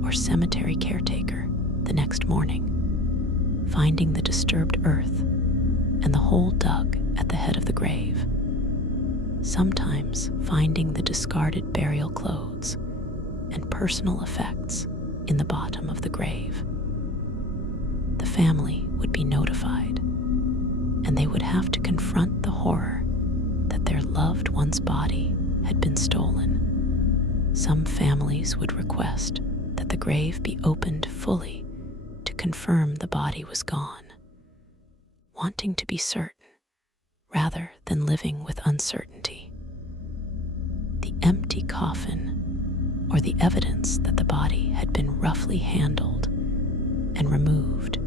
or cemetery caretaker the next morning, finding the disturbed earth and the hole dug at the head of the grave, sometimes finding the discarded burial clothes and personal effects in the bottom of the grave. The family would be notified, and they would have to confront the horror that their loved one's body had been stolen. Some families would request that the grave be opened fully to confirm the body was gone. wanting to be certain rather than living with uncertainty. The empty coffin, or the evidence that the body had been roughly handled and removed,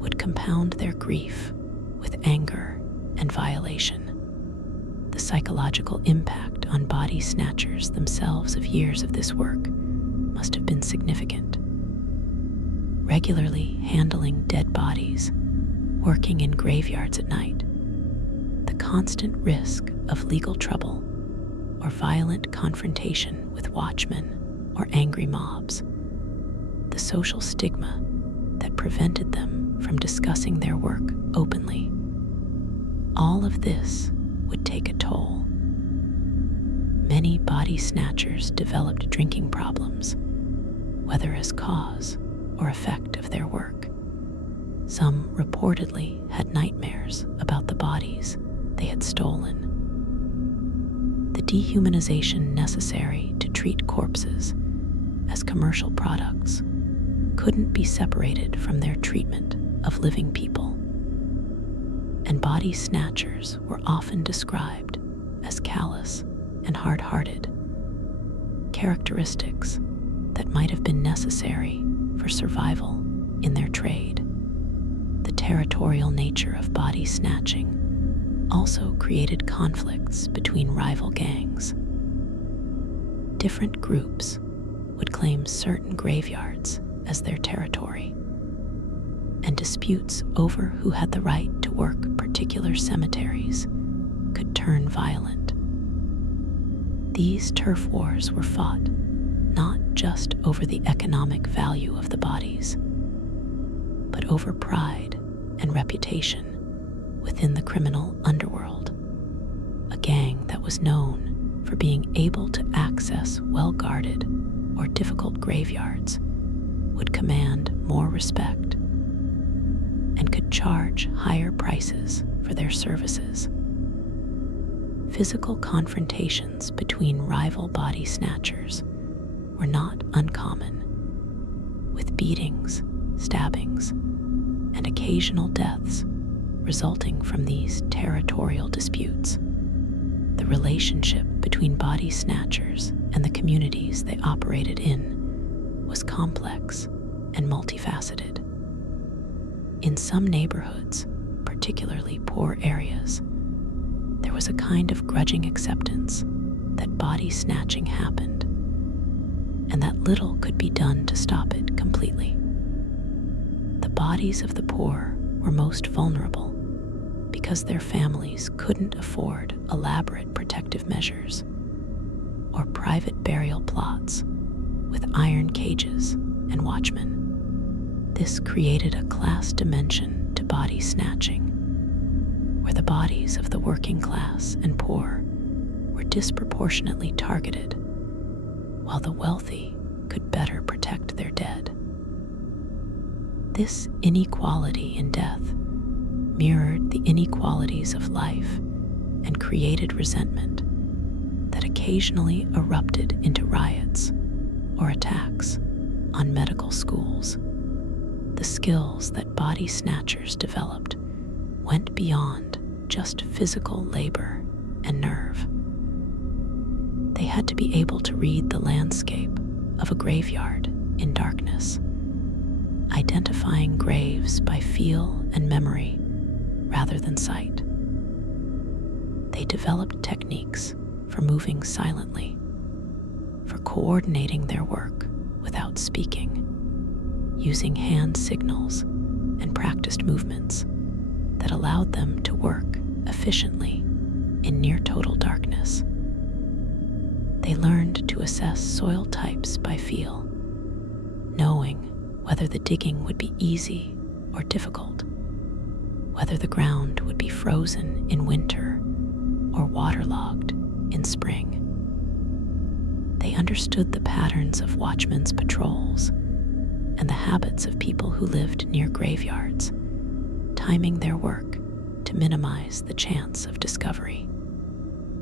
would compound their grief with anger and violation. The psychological impact on body snatchers themselves of years of this work must have been significant. Regularly handling dead bodies, working in graveyards at night, the constant risk of legal trouble or violent confrontation with watchmen or angry mobs, the social stigma that prevented them from discussing their work openly. All of this would take a toll. Many body snatchers developed drinking problems, whether as cause or effect of their work. Some reportedly had nightmares about the bodies they had stolen. The dehumanization necessary to treat corpses as commercial products couldn't be separated from their treatment of living people. And body snatchers were often described as callous and hard-hearted, characteristics that might have been necessary for survival in their trade. The territorial nature of body snatching also created conflicts between rival gangs. Different groups would claim certain graveyards as their territory, and disputes over who had the right to work particular cemeteries could turn violent. These turf wars were fought not just over the economic value of the bodies, but over pride and reputation within the criminal underworld. A gang that was known for being able to access well-guarded or difficult graveyards would command more respect and could charge higher prices for their services. Physical confrontations between rival body snatchers were not uncommon, with beatings, stabbings, and occasional deaths resulting from these territorial disputes. The relationship between body snatchers and the communities they operated in was complex and multifaceted. In some neighborhoods, particularly poor areas, there was a kind of grudging acceptance that body snatching happened, and that little could be done to stop it completely. The bodies of the poor were most vulnerable because their families couldn't afford elaborate protective measures or private burial plots with iron cages and watchmen. This created a class dimension to body snatching, where the bodies of the working class and poor were disproportionately targeted, while the wealthy could better protect their dead. This inequality in death mirrored the inequalities of life and created resentment that occasionally erupted into riots or attacks on medical schools. The skills that body snatchers developed went beyond just physical labor and nerve. They had to be able to read the landscape of a graveyard in darkness, identifying graves by feel and memory rather than sight. They developed techniques for moving silently, for coordinating their work without speaking, using hand signals and practiced movements that allowed them to work efficiently in near total darkness. They learned to assess soil types by feel, knowing whether the digging would be easy or difficult, whether the ground would be frozen in winter or waterlogged in spring. They understood the patterns of watchmen's patrols and the habits of people who lived near graveyards, timing their work to minimize the chance of discovery.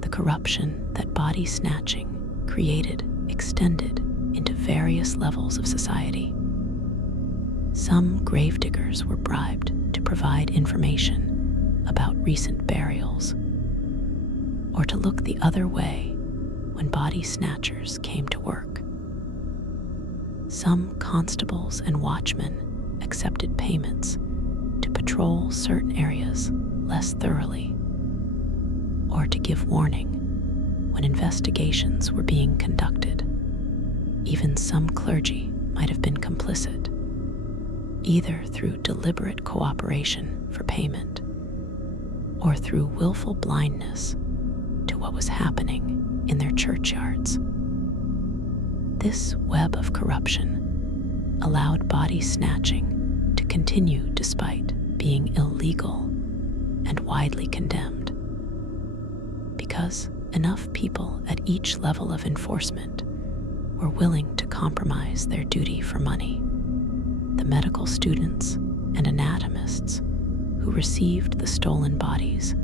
The corruption that body snatching created extended into various levels of society. Some gravediggers were bribed to provide information about recent burials, or to look the other way when body snatchers came to work. Some constables and watchmen accepted payments to patrol certain areas less thoroughly, or to give warning when investigations were being conducted. Even some clergy might have been complicit, either through deliberate cooperation for payment or through willful blindness to what was happening in their churchyards. This web of corruption allowed body snatching to continue despite being illegal and widely condemned, because enough people at each level of enforcement were willing to compromise their duty for money. The medical students and anatomists who received the stolen bodies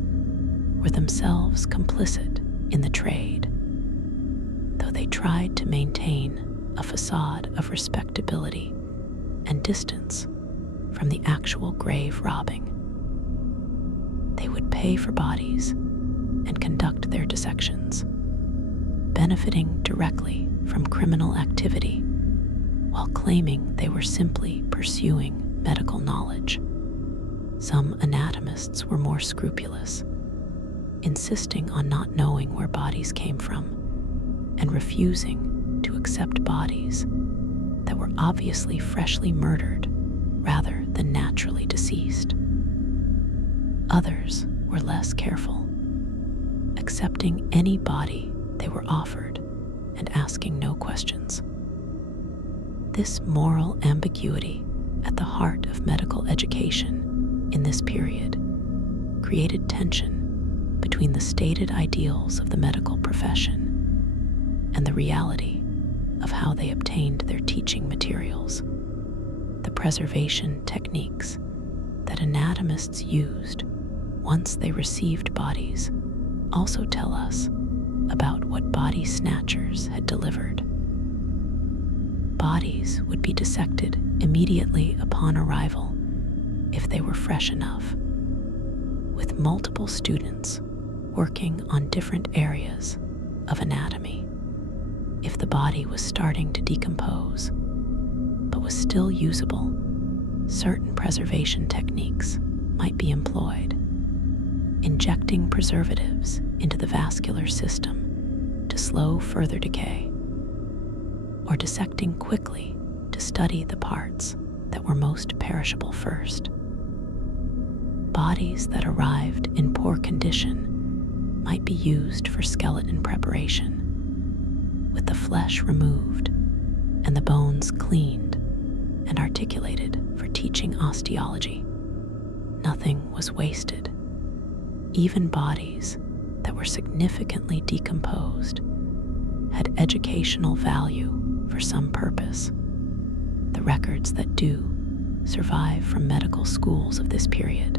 were themselves complicit in the trade, though they tried to maintain a facade of respectability and distance from the actual grave robbing. They would pay for bodies and conduct their dissections, benefiting directly from criminal activity while claiming they were simply pursuing medical knowledge. Some anatomists were more scrupulous, insisting on not knowing where bodies came from and refusing to accept bodies that were obviously freshly murdered rather than naturally deceased. Others were less careful, accepting any body they were offered and asking no questions. This moral ambiguity at the heart of medical education in this period created tension between the stated ideals of the medical profession and the reality of how they obtained their teaching materials. The preservation techniques that anatomists used once they received bodies also tell us about what body snatchers had delivered. Bodies would be dissected immediately upon arrival if they were fresh enough, with multiple students working on different areas of anatomy. If the body was starting to decompose but was still usable, certain preservation techniques might be employed. Injecting preservatives into the vascular system to slow further decay, or dissecting quickly to study the parts that were most perishable first. Bodies that arrived in poor condition might be used for skeleton preparation, with the flesh removed and the bones cleaned and articulated for teaching osteology. Nothing was wasted. Even bodies that were significantly decomposed had educational value for some purpose. The records that do survive from medical schools of this period,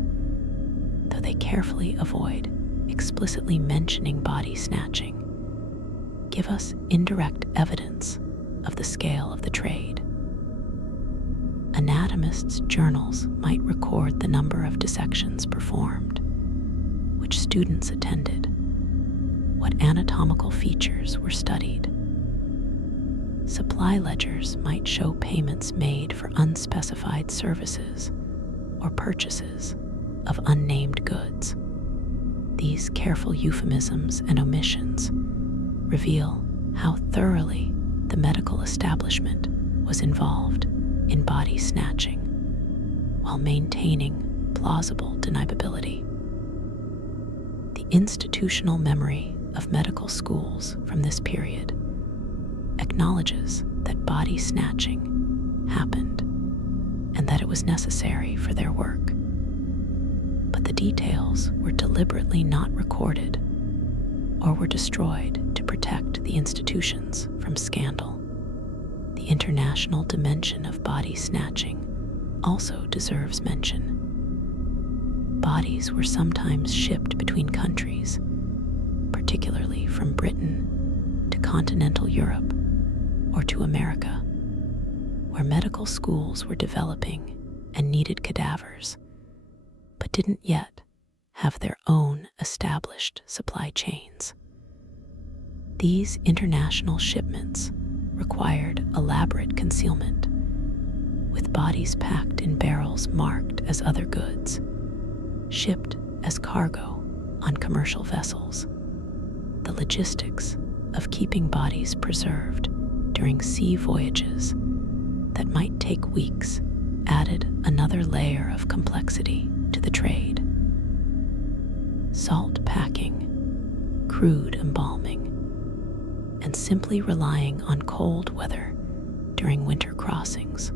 though they carefully avoid explicitly mentioning body snatching, give us indirect evidence of the scale of the trade. Anatomists' journals might record the number of dissections performed, which students attended, what anatomical features were studied. Supply ledgers might show payments made for unspecified services or purchases of unnamed goods. These careful euphemisms and omissions reveal how thoroughly the medical establishment was involved in body snatching while maintaining plausible deniability. The institutional memory of medical schools from this period acknowledges that body snatching happened and that it was necessary for their work. But the details were deliberately not recorded or were destroyed to protect the institutions from scandal. The international dimension of body snatching also deserves mention. Bodies were sometimes shipped between countries, particularly from Britain to continental Europe or to America, where medical schools were developing and needed cadavers but didn't yet have their own established supply chains. These international shipments required elaborate concealment, with bodies packed in barrels marked as other goods, shipped as cargo on commercial vessels. The logistics of keeping bodies preserved during sea voyages that might take weeks added another layer of complexity to the trade. Salt packing, crude embalming, and simply relying on cold weather during winter crossings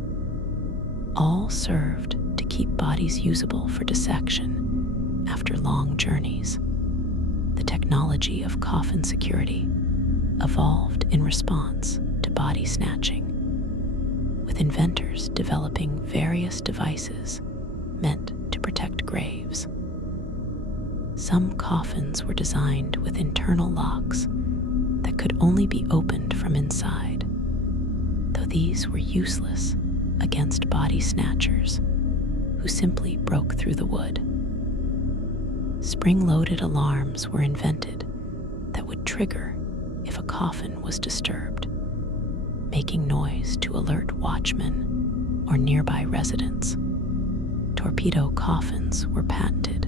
all served to keep bodies usable for dissection after long journeys. The technology of coffin security evolved in response to body snatching, with inventors developing various devices meant to protect graves. Some coffins were designed with internal locks that could only be opened from inside, though these were useless against body snatchers who simply broke through the wood. Spring-loaded alarms were invented that would trigger if a coffin was disturbed, making noise to alert watchmen or nearby residents. Torpedo coffins were patented,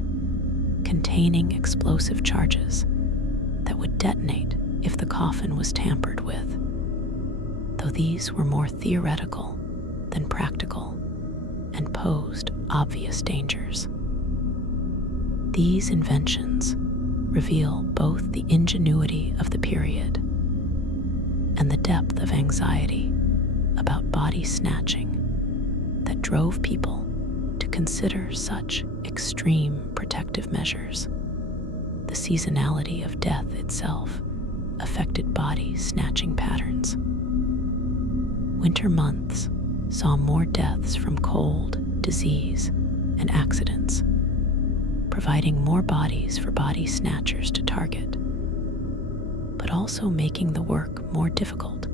containing explosive charges that would detonate if the coffin was tampered with, though these were more theoretical than practical and posed obvious dangers. These inventions reveal both the ingenuity of the period and the depth of anxiety about body snatching that drove people to consider such extreme protective measures. The seasonality of death itself affected body snatching patterns. Winter months saw more deaths from cold, disease, and accidents, providing more bodies for body snatchers to target, but also making the work more difficult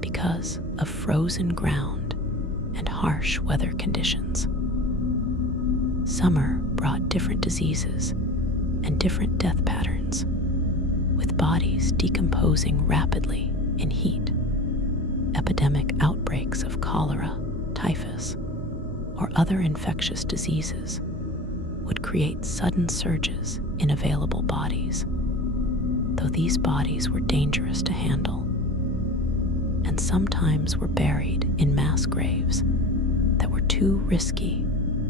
because of frozen ground and harsh weather conditions. Summer brought different diseases and different death patterns, with bodies decomposing rapidly in heat. Epidemic outbreaks of cholera, typhus, or other infectious diseases would create sudden surges in available bodies, though these bodies were dangerous to handle, and sometimes were buried in mass graves that were too risky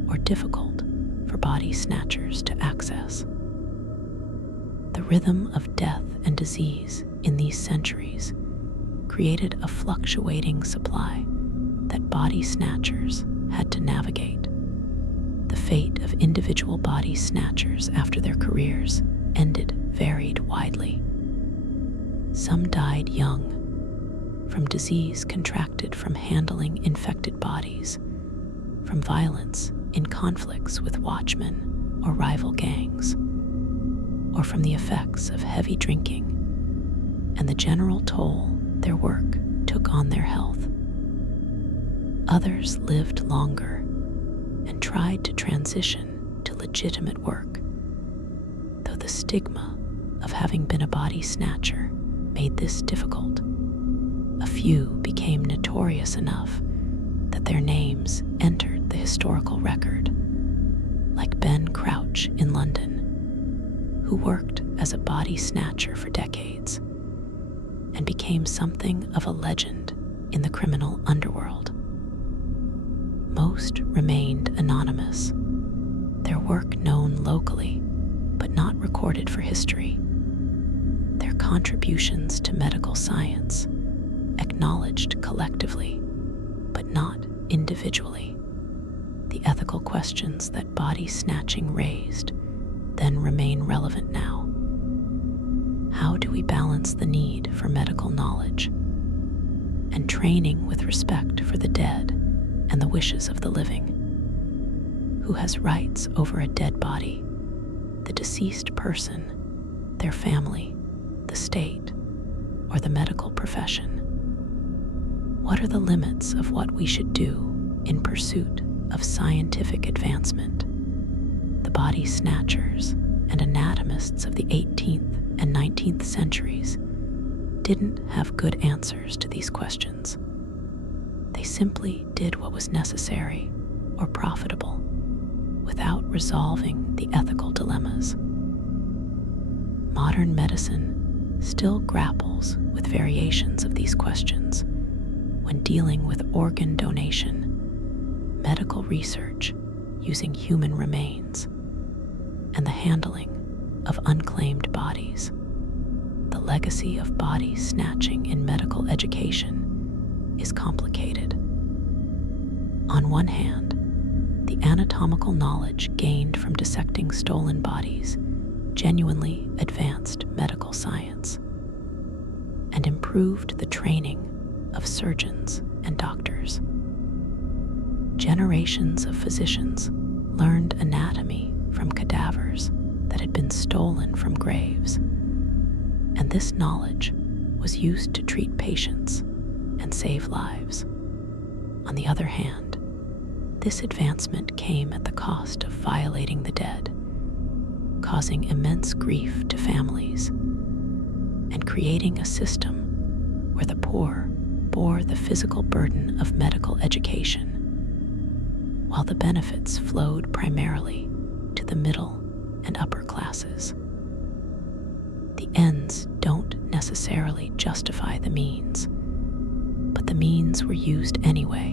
or difficult for body snatchers to access. The rhythm of death and disease in these centuries created a fluctuating supply that body snatchers had to navigate. The fate of individual body snatchers after their careers ended varied widely. Some died young from disease contracted from handling infected bodies, from violence in conflicts with watchmen or rival gangs, or from the effects of heavy drinking and the general toll their work took on their health. Others lived longer and tried to transition to legitimate work, though the stigma of having been a body snatcher made this difficult. A few became notorious enough that their names entered the historical record, like Ben Crouch in London, who worked as a body snatcher for decades and became something of a legend in the criminal underworld. Most remained anonymous, their work known locally but not recorded for history, their contributions to medical science acknowledged collectively but not individually. The ethical questions that body snatching raised then remain relevant now. How do we balance the need for medical knowledge and training with respect for the dead and the wishes of the living? Who has rights over a dead body, the deceased person, their family, the state, or the medical profession? What are the limits of what we should do in pursuit of scientific advancement? The body snatchers and anatomists of the 18th and 19th centuries didn't have good answers to these questions. They simply did what was necessary or profitable without resolving the ethical dilemmas. Modern medicine still grapples with variations of these questions when dealing with organ donation, medical research using human remains, and the handling of unclaimed bodies. The legacy of body snatching in medical education is complicated. On one hand, the anatomical knowledge gained from dissecting stolen bodies genuinely advanced medical science and improved the training of surgeons and doctors. Generations of physicians learned anatomy from cadavers that had been stolen from graves, and this knowledge was used to treat patients and save lives. On the other hand, this advancement came at the cost of violating the dead, causing immense grief to families, and creating a system where the poor bore the physical burden of medical education, while the benefits flowed primarily to the middle and upper classes. The ends don't necessarily justify the means, but the means were used anyway,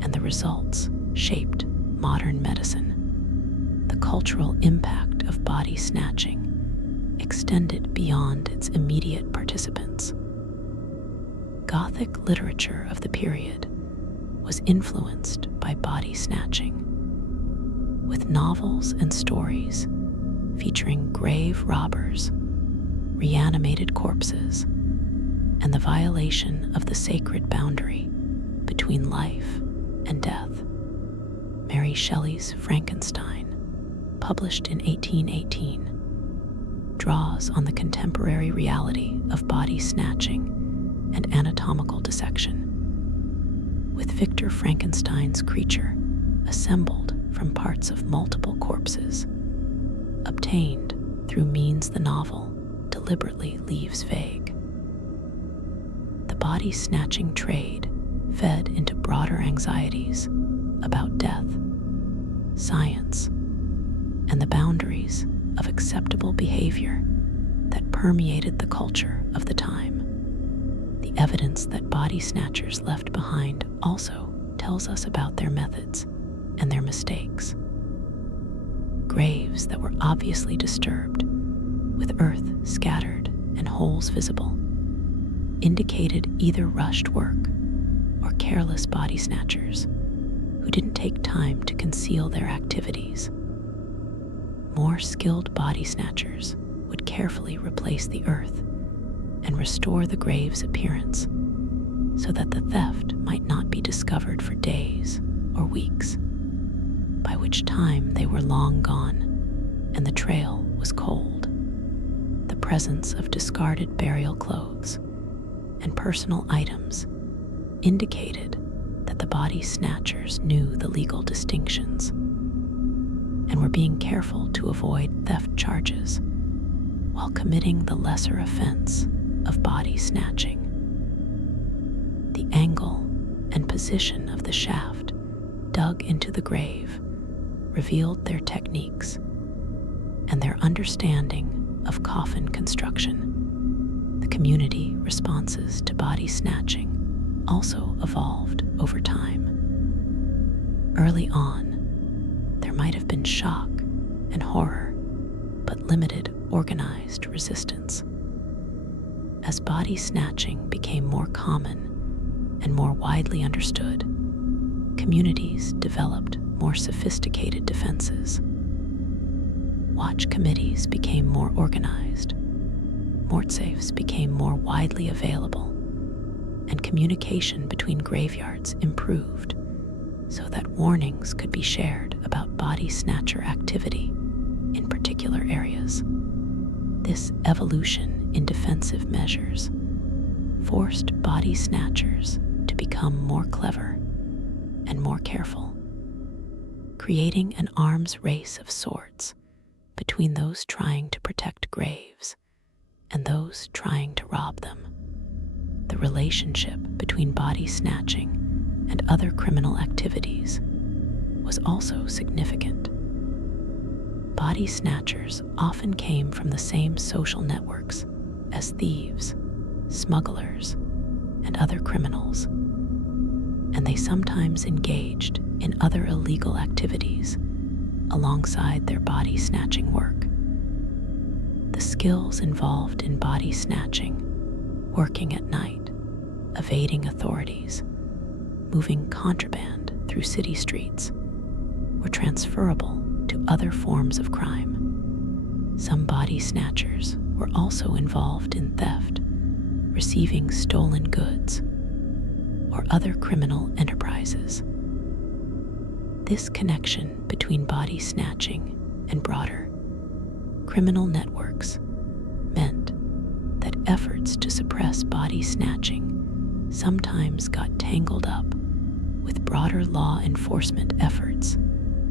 and the results shaped modern medicine. The cultural impact of body snatching extended beyond its immediate participants. Gothic literature of the period was influenced by body snatching, with novels and stories featuring grave robbers, reanimated corpses, and the violation of the sacred boundary between life and death. Mary Shelley's Frankenstein, published in 1818, draws on the contemporary reality of body snatching and anatomical dissection, with Victor Frankenstein's creature assembled from parts of multiple corpses, obtained through means the novel deliberately leaves vague. The body snatching trade fed into broader anxieties about death, science, and the boundaries of acceptable behavior that permeated the culture of the time. The evidence that body snatchers left behind also tells us about their methods and their mistakes. Graves that were obviously disturbed, with earth scattered and holes visible, indicated either rushed work or careless body snatchers who didn't take time to conceal their activities. More skilled body snatchers would carefully replace the earth and restore the grave's appearance so that the theft might not be discovered for days or weeks, by which time they were long gone and the trail was cold. The presence of discarded burial clothes and personal items indicated that the body snatchers knew the legal distinctions and were being careful to avoid theft charges while committing the lesser offense of body snatching. The angle and position of the shaft dug into the grave revealed their techniques and their understanding of coffin construction. The community responses to body snatching also evolved over time. Early on, there might have been shock and horror, but limited organized resistance. As body snatching became more common and more widely understood, communities developed more sophisticated defenses. Watch committees became more organized, mort safes became more widely available, and communication between graveyards improved so that warnings could be shared about body snatcher activity in particular areas. This evolution in defensive measures forced body snatchers to become more clever and more careful. creating an arms race of sorts between those trying to protect graves and those trying to rob them. The relationship between body snatching and other criminal activities was also significant. Body snatchers often came from the same social networks as thieves, smugglers, and other criminals, and they sometimes engaged in other illegal activities alongside their body snatching work. The skills involved in body snatching, working at night, evading authorities, moving contraband through city streets, were transferable to other forms of crime. Some body snatchers were also involved in theft, receiving stolen goods, or other criminal enterprises. This connection between body snatching and broader criminal networks meant that efforts to suppress body snatching sometimes got tangled up with broader law enforcement efforts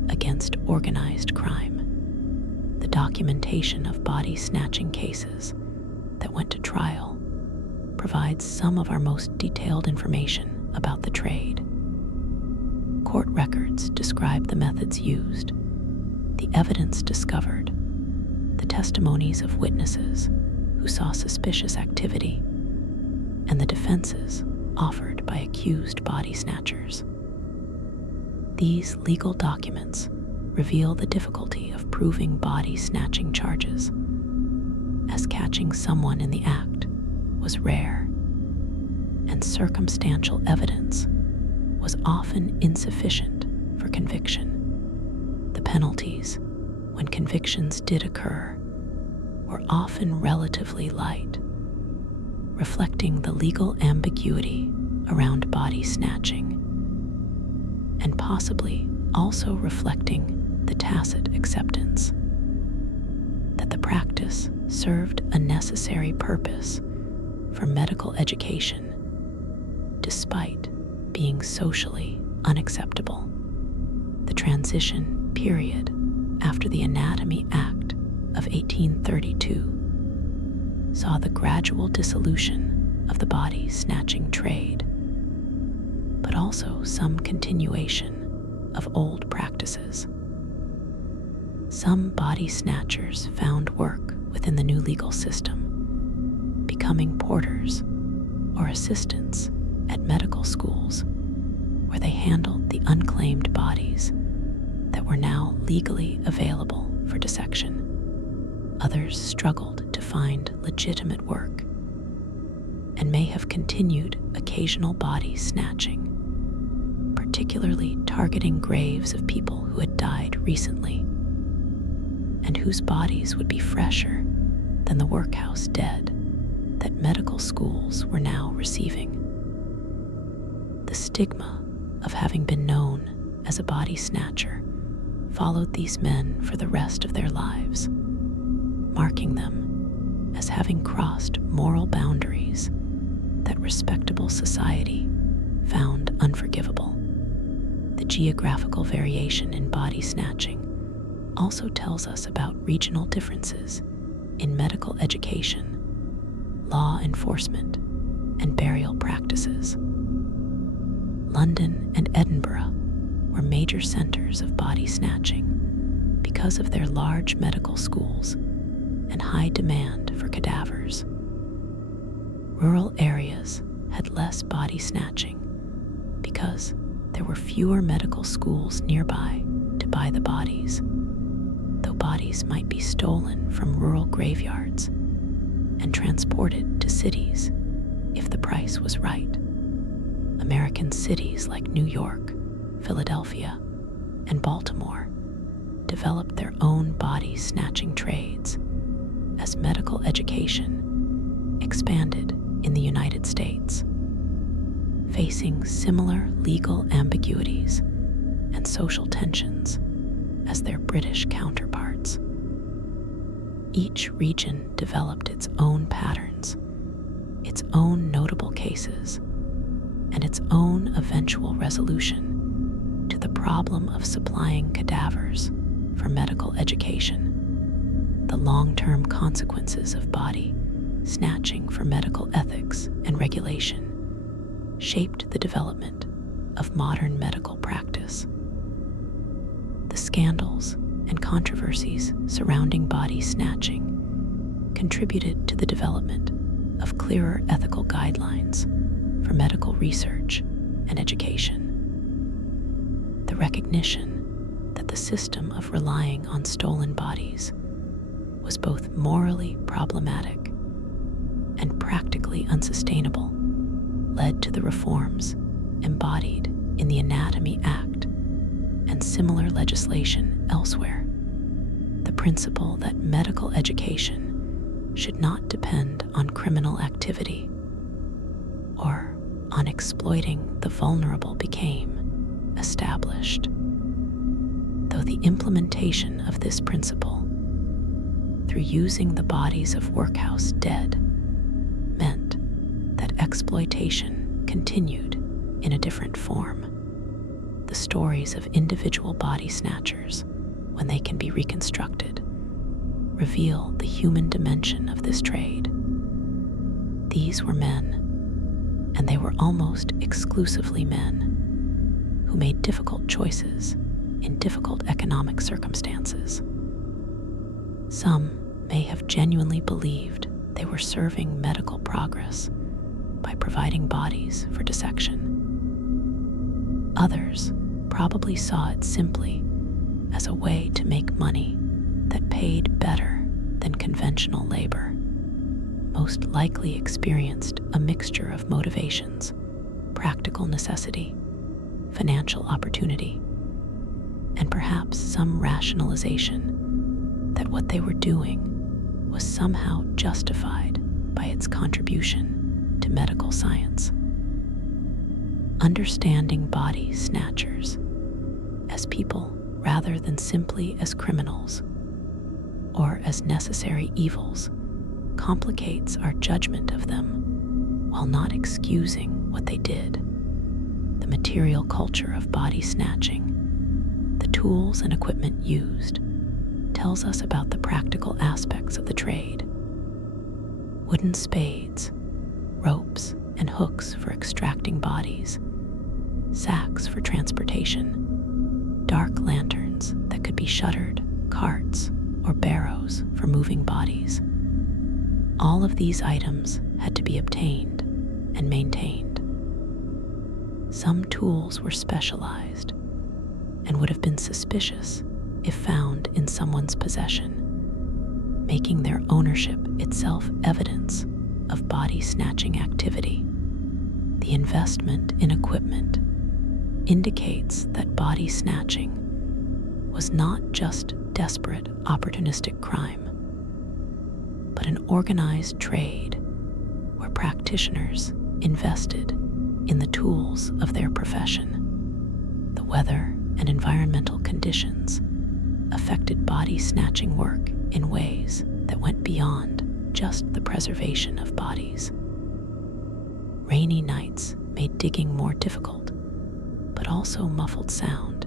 against organized crime. The documentation of body snatching cases that went to trial provides some of our most detailed information about the trade. Court records describe the methods used, the evidence discovered, the testimonies of witnesses who saw suspicious activity, and the defenses offered by accused body snatchers. These legal documents reveal the difficulty of proving body snatching charges, as catching someone in the act was rare, and circumstantial evidence was often insufficient for conviction. The penalties, when convictions did occur, were often relatively light, reflecting the legal ambiguity around body snatching, and possibly also reflecting the tacit acceptance that the practice served a necessary purpose for medical education, despite being socially unacceptable. The transition period after the Anatomy Act of 1832 saw the gradual dissolution of the body snatching trade, but also some continuation of old practices. Some body snatchers found work within the new legal system, becoming porters or assistants at medical schools, where they handled the unclaimed bodies that were now legally available for dissection. Others struggled to find legitimate work and may have continued occasional body snatching, particularly targeting graves of people who had died recently and whose bodies would be fresher than the workhouse dead that medical schools were now receiving. The stigma of having been known as a body snatcher followed these men for the rest of their lives, marking them as having crossed moral boundaries that respectable society found unforgivable. The geographical variation in body snatching also tells us about regional differences in medical education, law enforcement, and burial practices. London and Edinburgh were major centers of body snatching because of their large medical schools and high demand for cadavers. Rural areas had less body snatching because there were fewer medical schools nearby to buy the bodies, though bodies might be stolen from rural graveyards and transported to cities if the price was right. American cities like New York, Philadelphia, and Baltimore developed their own body snatching trades as medical education expanded in the United States, facing similar legal ambiguities and social tensions as their British counterparts. Each region developed its own patterns, its own notable cases, and its own eventual resolution to the problem of supplying cadavers for medical education, the long-term consequences of body snatching for medical ethics and regulation shaped the development of modern medical practice. The scandals and controversies surrounding body snatching contributed to the development of clearer ethical guidelines for medical research and education. The recognition that the system of relying on stolen bodies was both morally problematic and practically unsustainable led to the reforms embodied in the Anatomy Act and similar legislation elsewhere. The principle that medical education should not depend on criminal activity or on exploiting the vulnerable became established. Though the implementation of this principle through using the bodies of workhouse dead meant that exploitation continued in a different form. The stories of individual body snatchers, when they can be reconstructed, reveal the human dimension of this trade. These were men, and they were almost exclusively men, who made difficult choices in difficult economic circumstances. Some may have genuinely believed they were serving medical progress by providing bodies for dissection. Others probably saw it simply as a way to make money that paid better than conventional labor. Most likely experienced a mixture of motivations, practical necessity, financial opportunity, and perhaps some rationalization that what they were doing was somehow justified by its contribution to medical science. Understanding body snatchers as people rather than simply as criminals or as necessary evils complicates our judgment of them while not excusing what they did. The material culture of body snatching, the tools and equipment used, tells us about the practical aspects of the trade. Wooden spades, ropes and hooks for extracting bodies, sacks for transportation, dark lanterns that could be shuttered, carts, or barrows for moving bodies. All of these items had to be obtained and maintained. Some tools were specialized and would have been suspicious if found in someone's possession, making their ownership itself evidence of body snatching activity. The investment in equipment indicates that body snatching was not just desperate, opportunistic crime, but an organized trade where practitioners invested in the tools of their profession. The weather and environmental conditions affected body snatching work in ways that went beyond just the preservation of bodies. Rainy nights made digging more difficult, but also muffled sound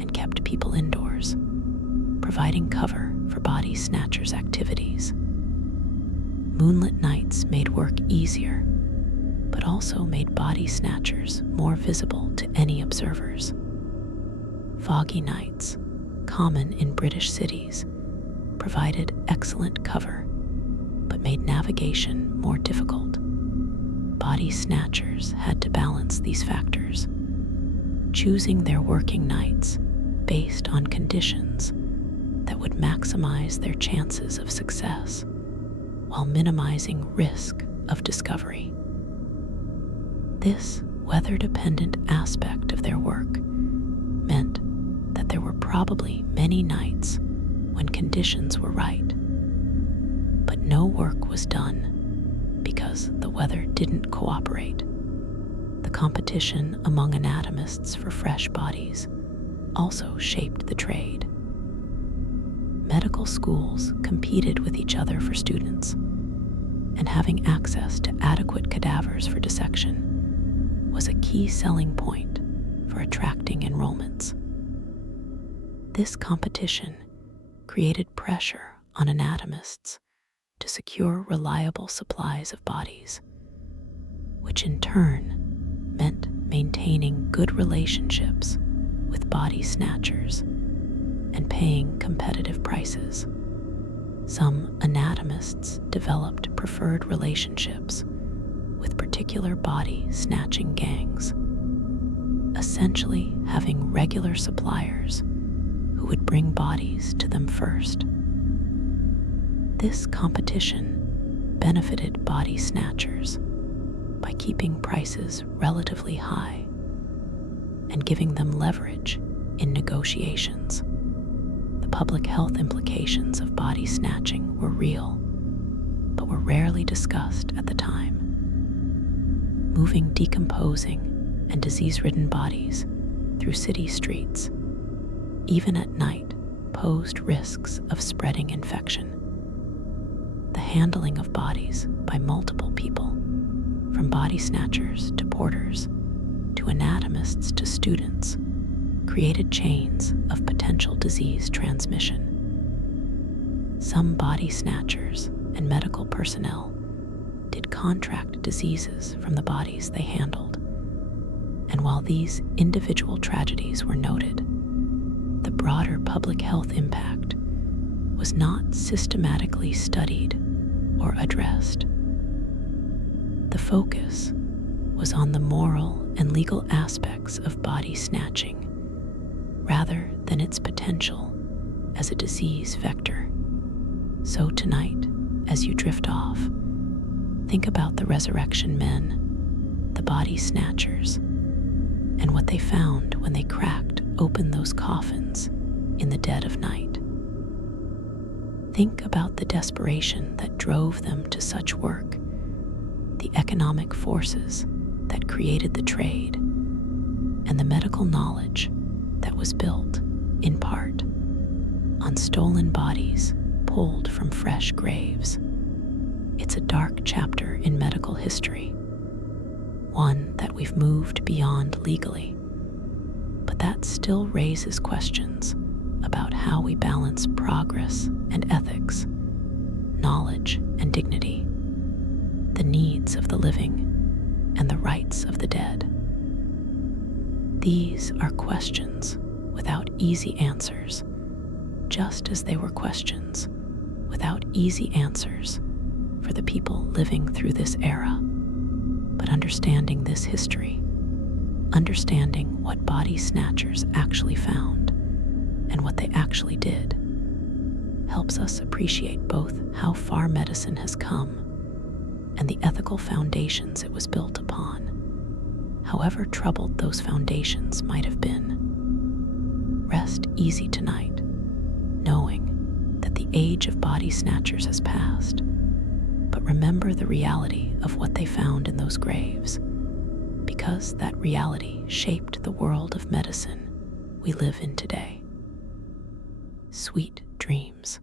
and kept people indoors, providing cover for body snatchers' activities. Moonlit nights made work easier, but also made body snatchers more visible to any observers. Foggy nights, common in British cities, provided excellent cover, but made navigation more difficult. Body snatchers had to balance these factors, choosing their working nights based on conditions that would maximize their chances of success while minimizing risk of discovery. This weather-dependent aspect of their work meant that there were probably many nights when conditions were right, but no work was done because the weather didn't cooperate. The competition among anatomists for fresh bodies also shaped the trade. Medical schools competed with each other for students, and having access to adequate cadavers for dissection was a key selling point for attracting enrollments. This competition created pressure on anatomists to secure reliable supplies of bodies, which in turn meant maintaining good relationships with body snatchers and paying competitive prices. Some anatomists developed preferred relationships with particular body snatching gangs, essentially having regular suppliers who would bring bodies to them first. This competition benefited body snatchers by keeping prices relatively high and giving them leverage in negotiations. The public health implications of body snatching were real, but were rarely discussed at the time. Moving decomposing and disease-ridden bodies through city streets, even at night, posed risks of spreading infection. The handling of bodies by multiple people, from body snatchers to porters, to anatomists to students, created chains of potential disease transmission. Some body snatchers and medical personnel did contract diseases from the bodies they handled, and while these individual tragedies were noted, the broader public health impact was not systematically studied or addressed. The focus was on the moral and legal aspects of body snatching, rather than its potential as a disease vector. So tonight, as you drift off, think about the resurrection men, the body snatchers, and what they found when they cracked open those coffins in the dead of night. Think about the desperation that drove them to such work, the economic forces that created the trade, and the medical knowledge that was built, in part, on stolen bodies pulled from fresh graves. It's a dark chapter in medical history, one that we've moved beyond legally, but that still raises questions about how we balance progress and ethics, knowledge and dignity, the needs of the living and the rights of the dead. These are questions without easy answers, just as they were questions without easy answers for the people living through this era. But understanding this history, understanding what body snatchers actually found and what they actually did, helps us appreciate both how far medicine has come and the ethical foundations it was built upon, however troubled those foundations might have been. Rest easy tonight, knowing that the age of body snatchers has passed, but remember the reality of what they found in those graves, because that reality shaped the world of medicine we live in today. Sweet dreams.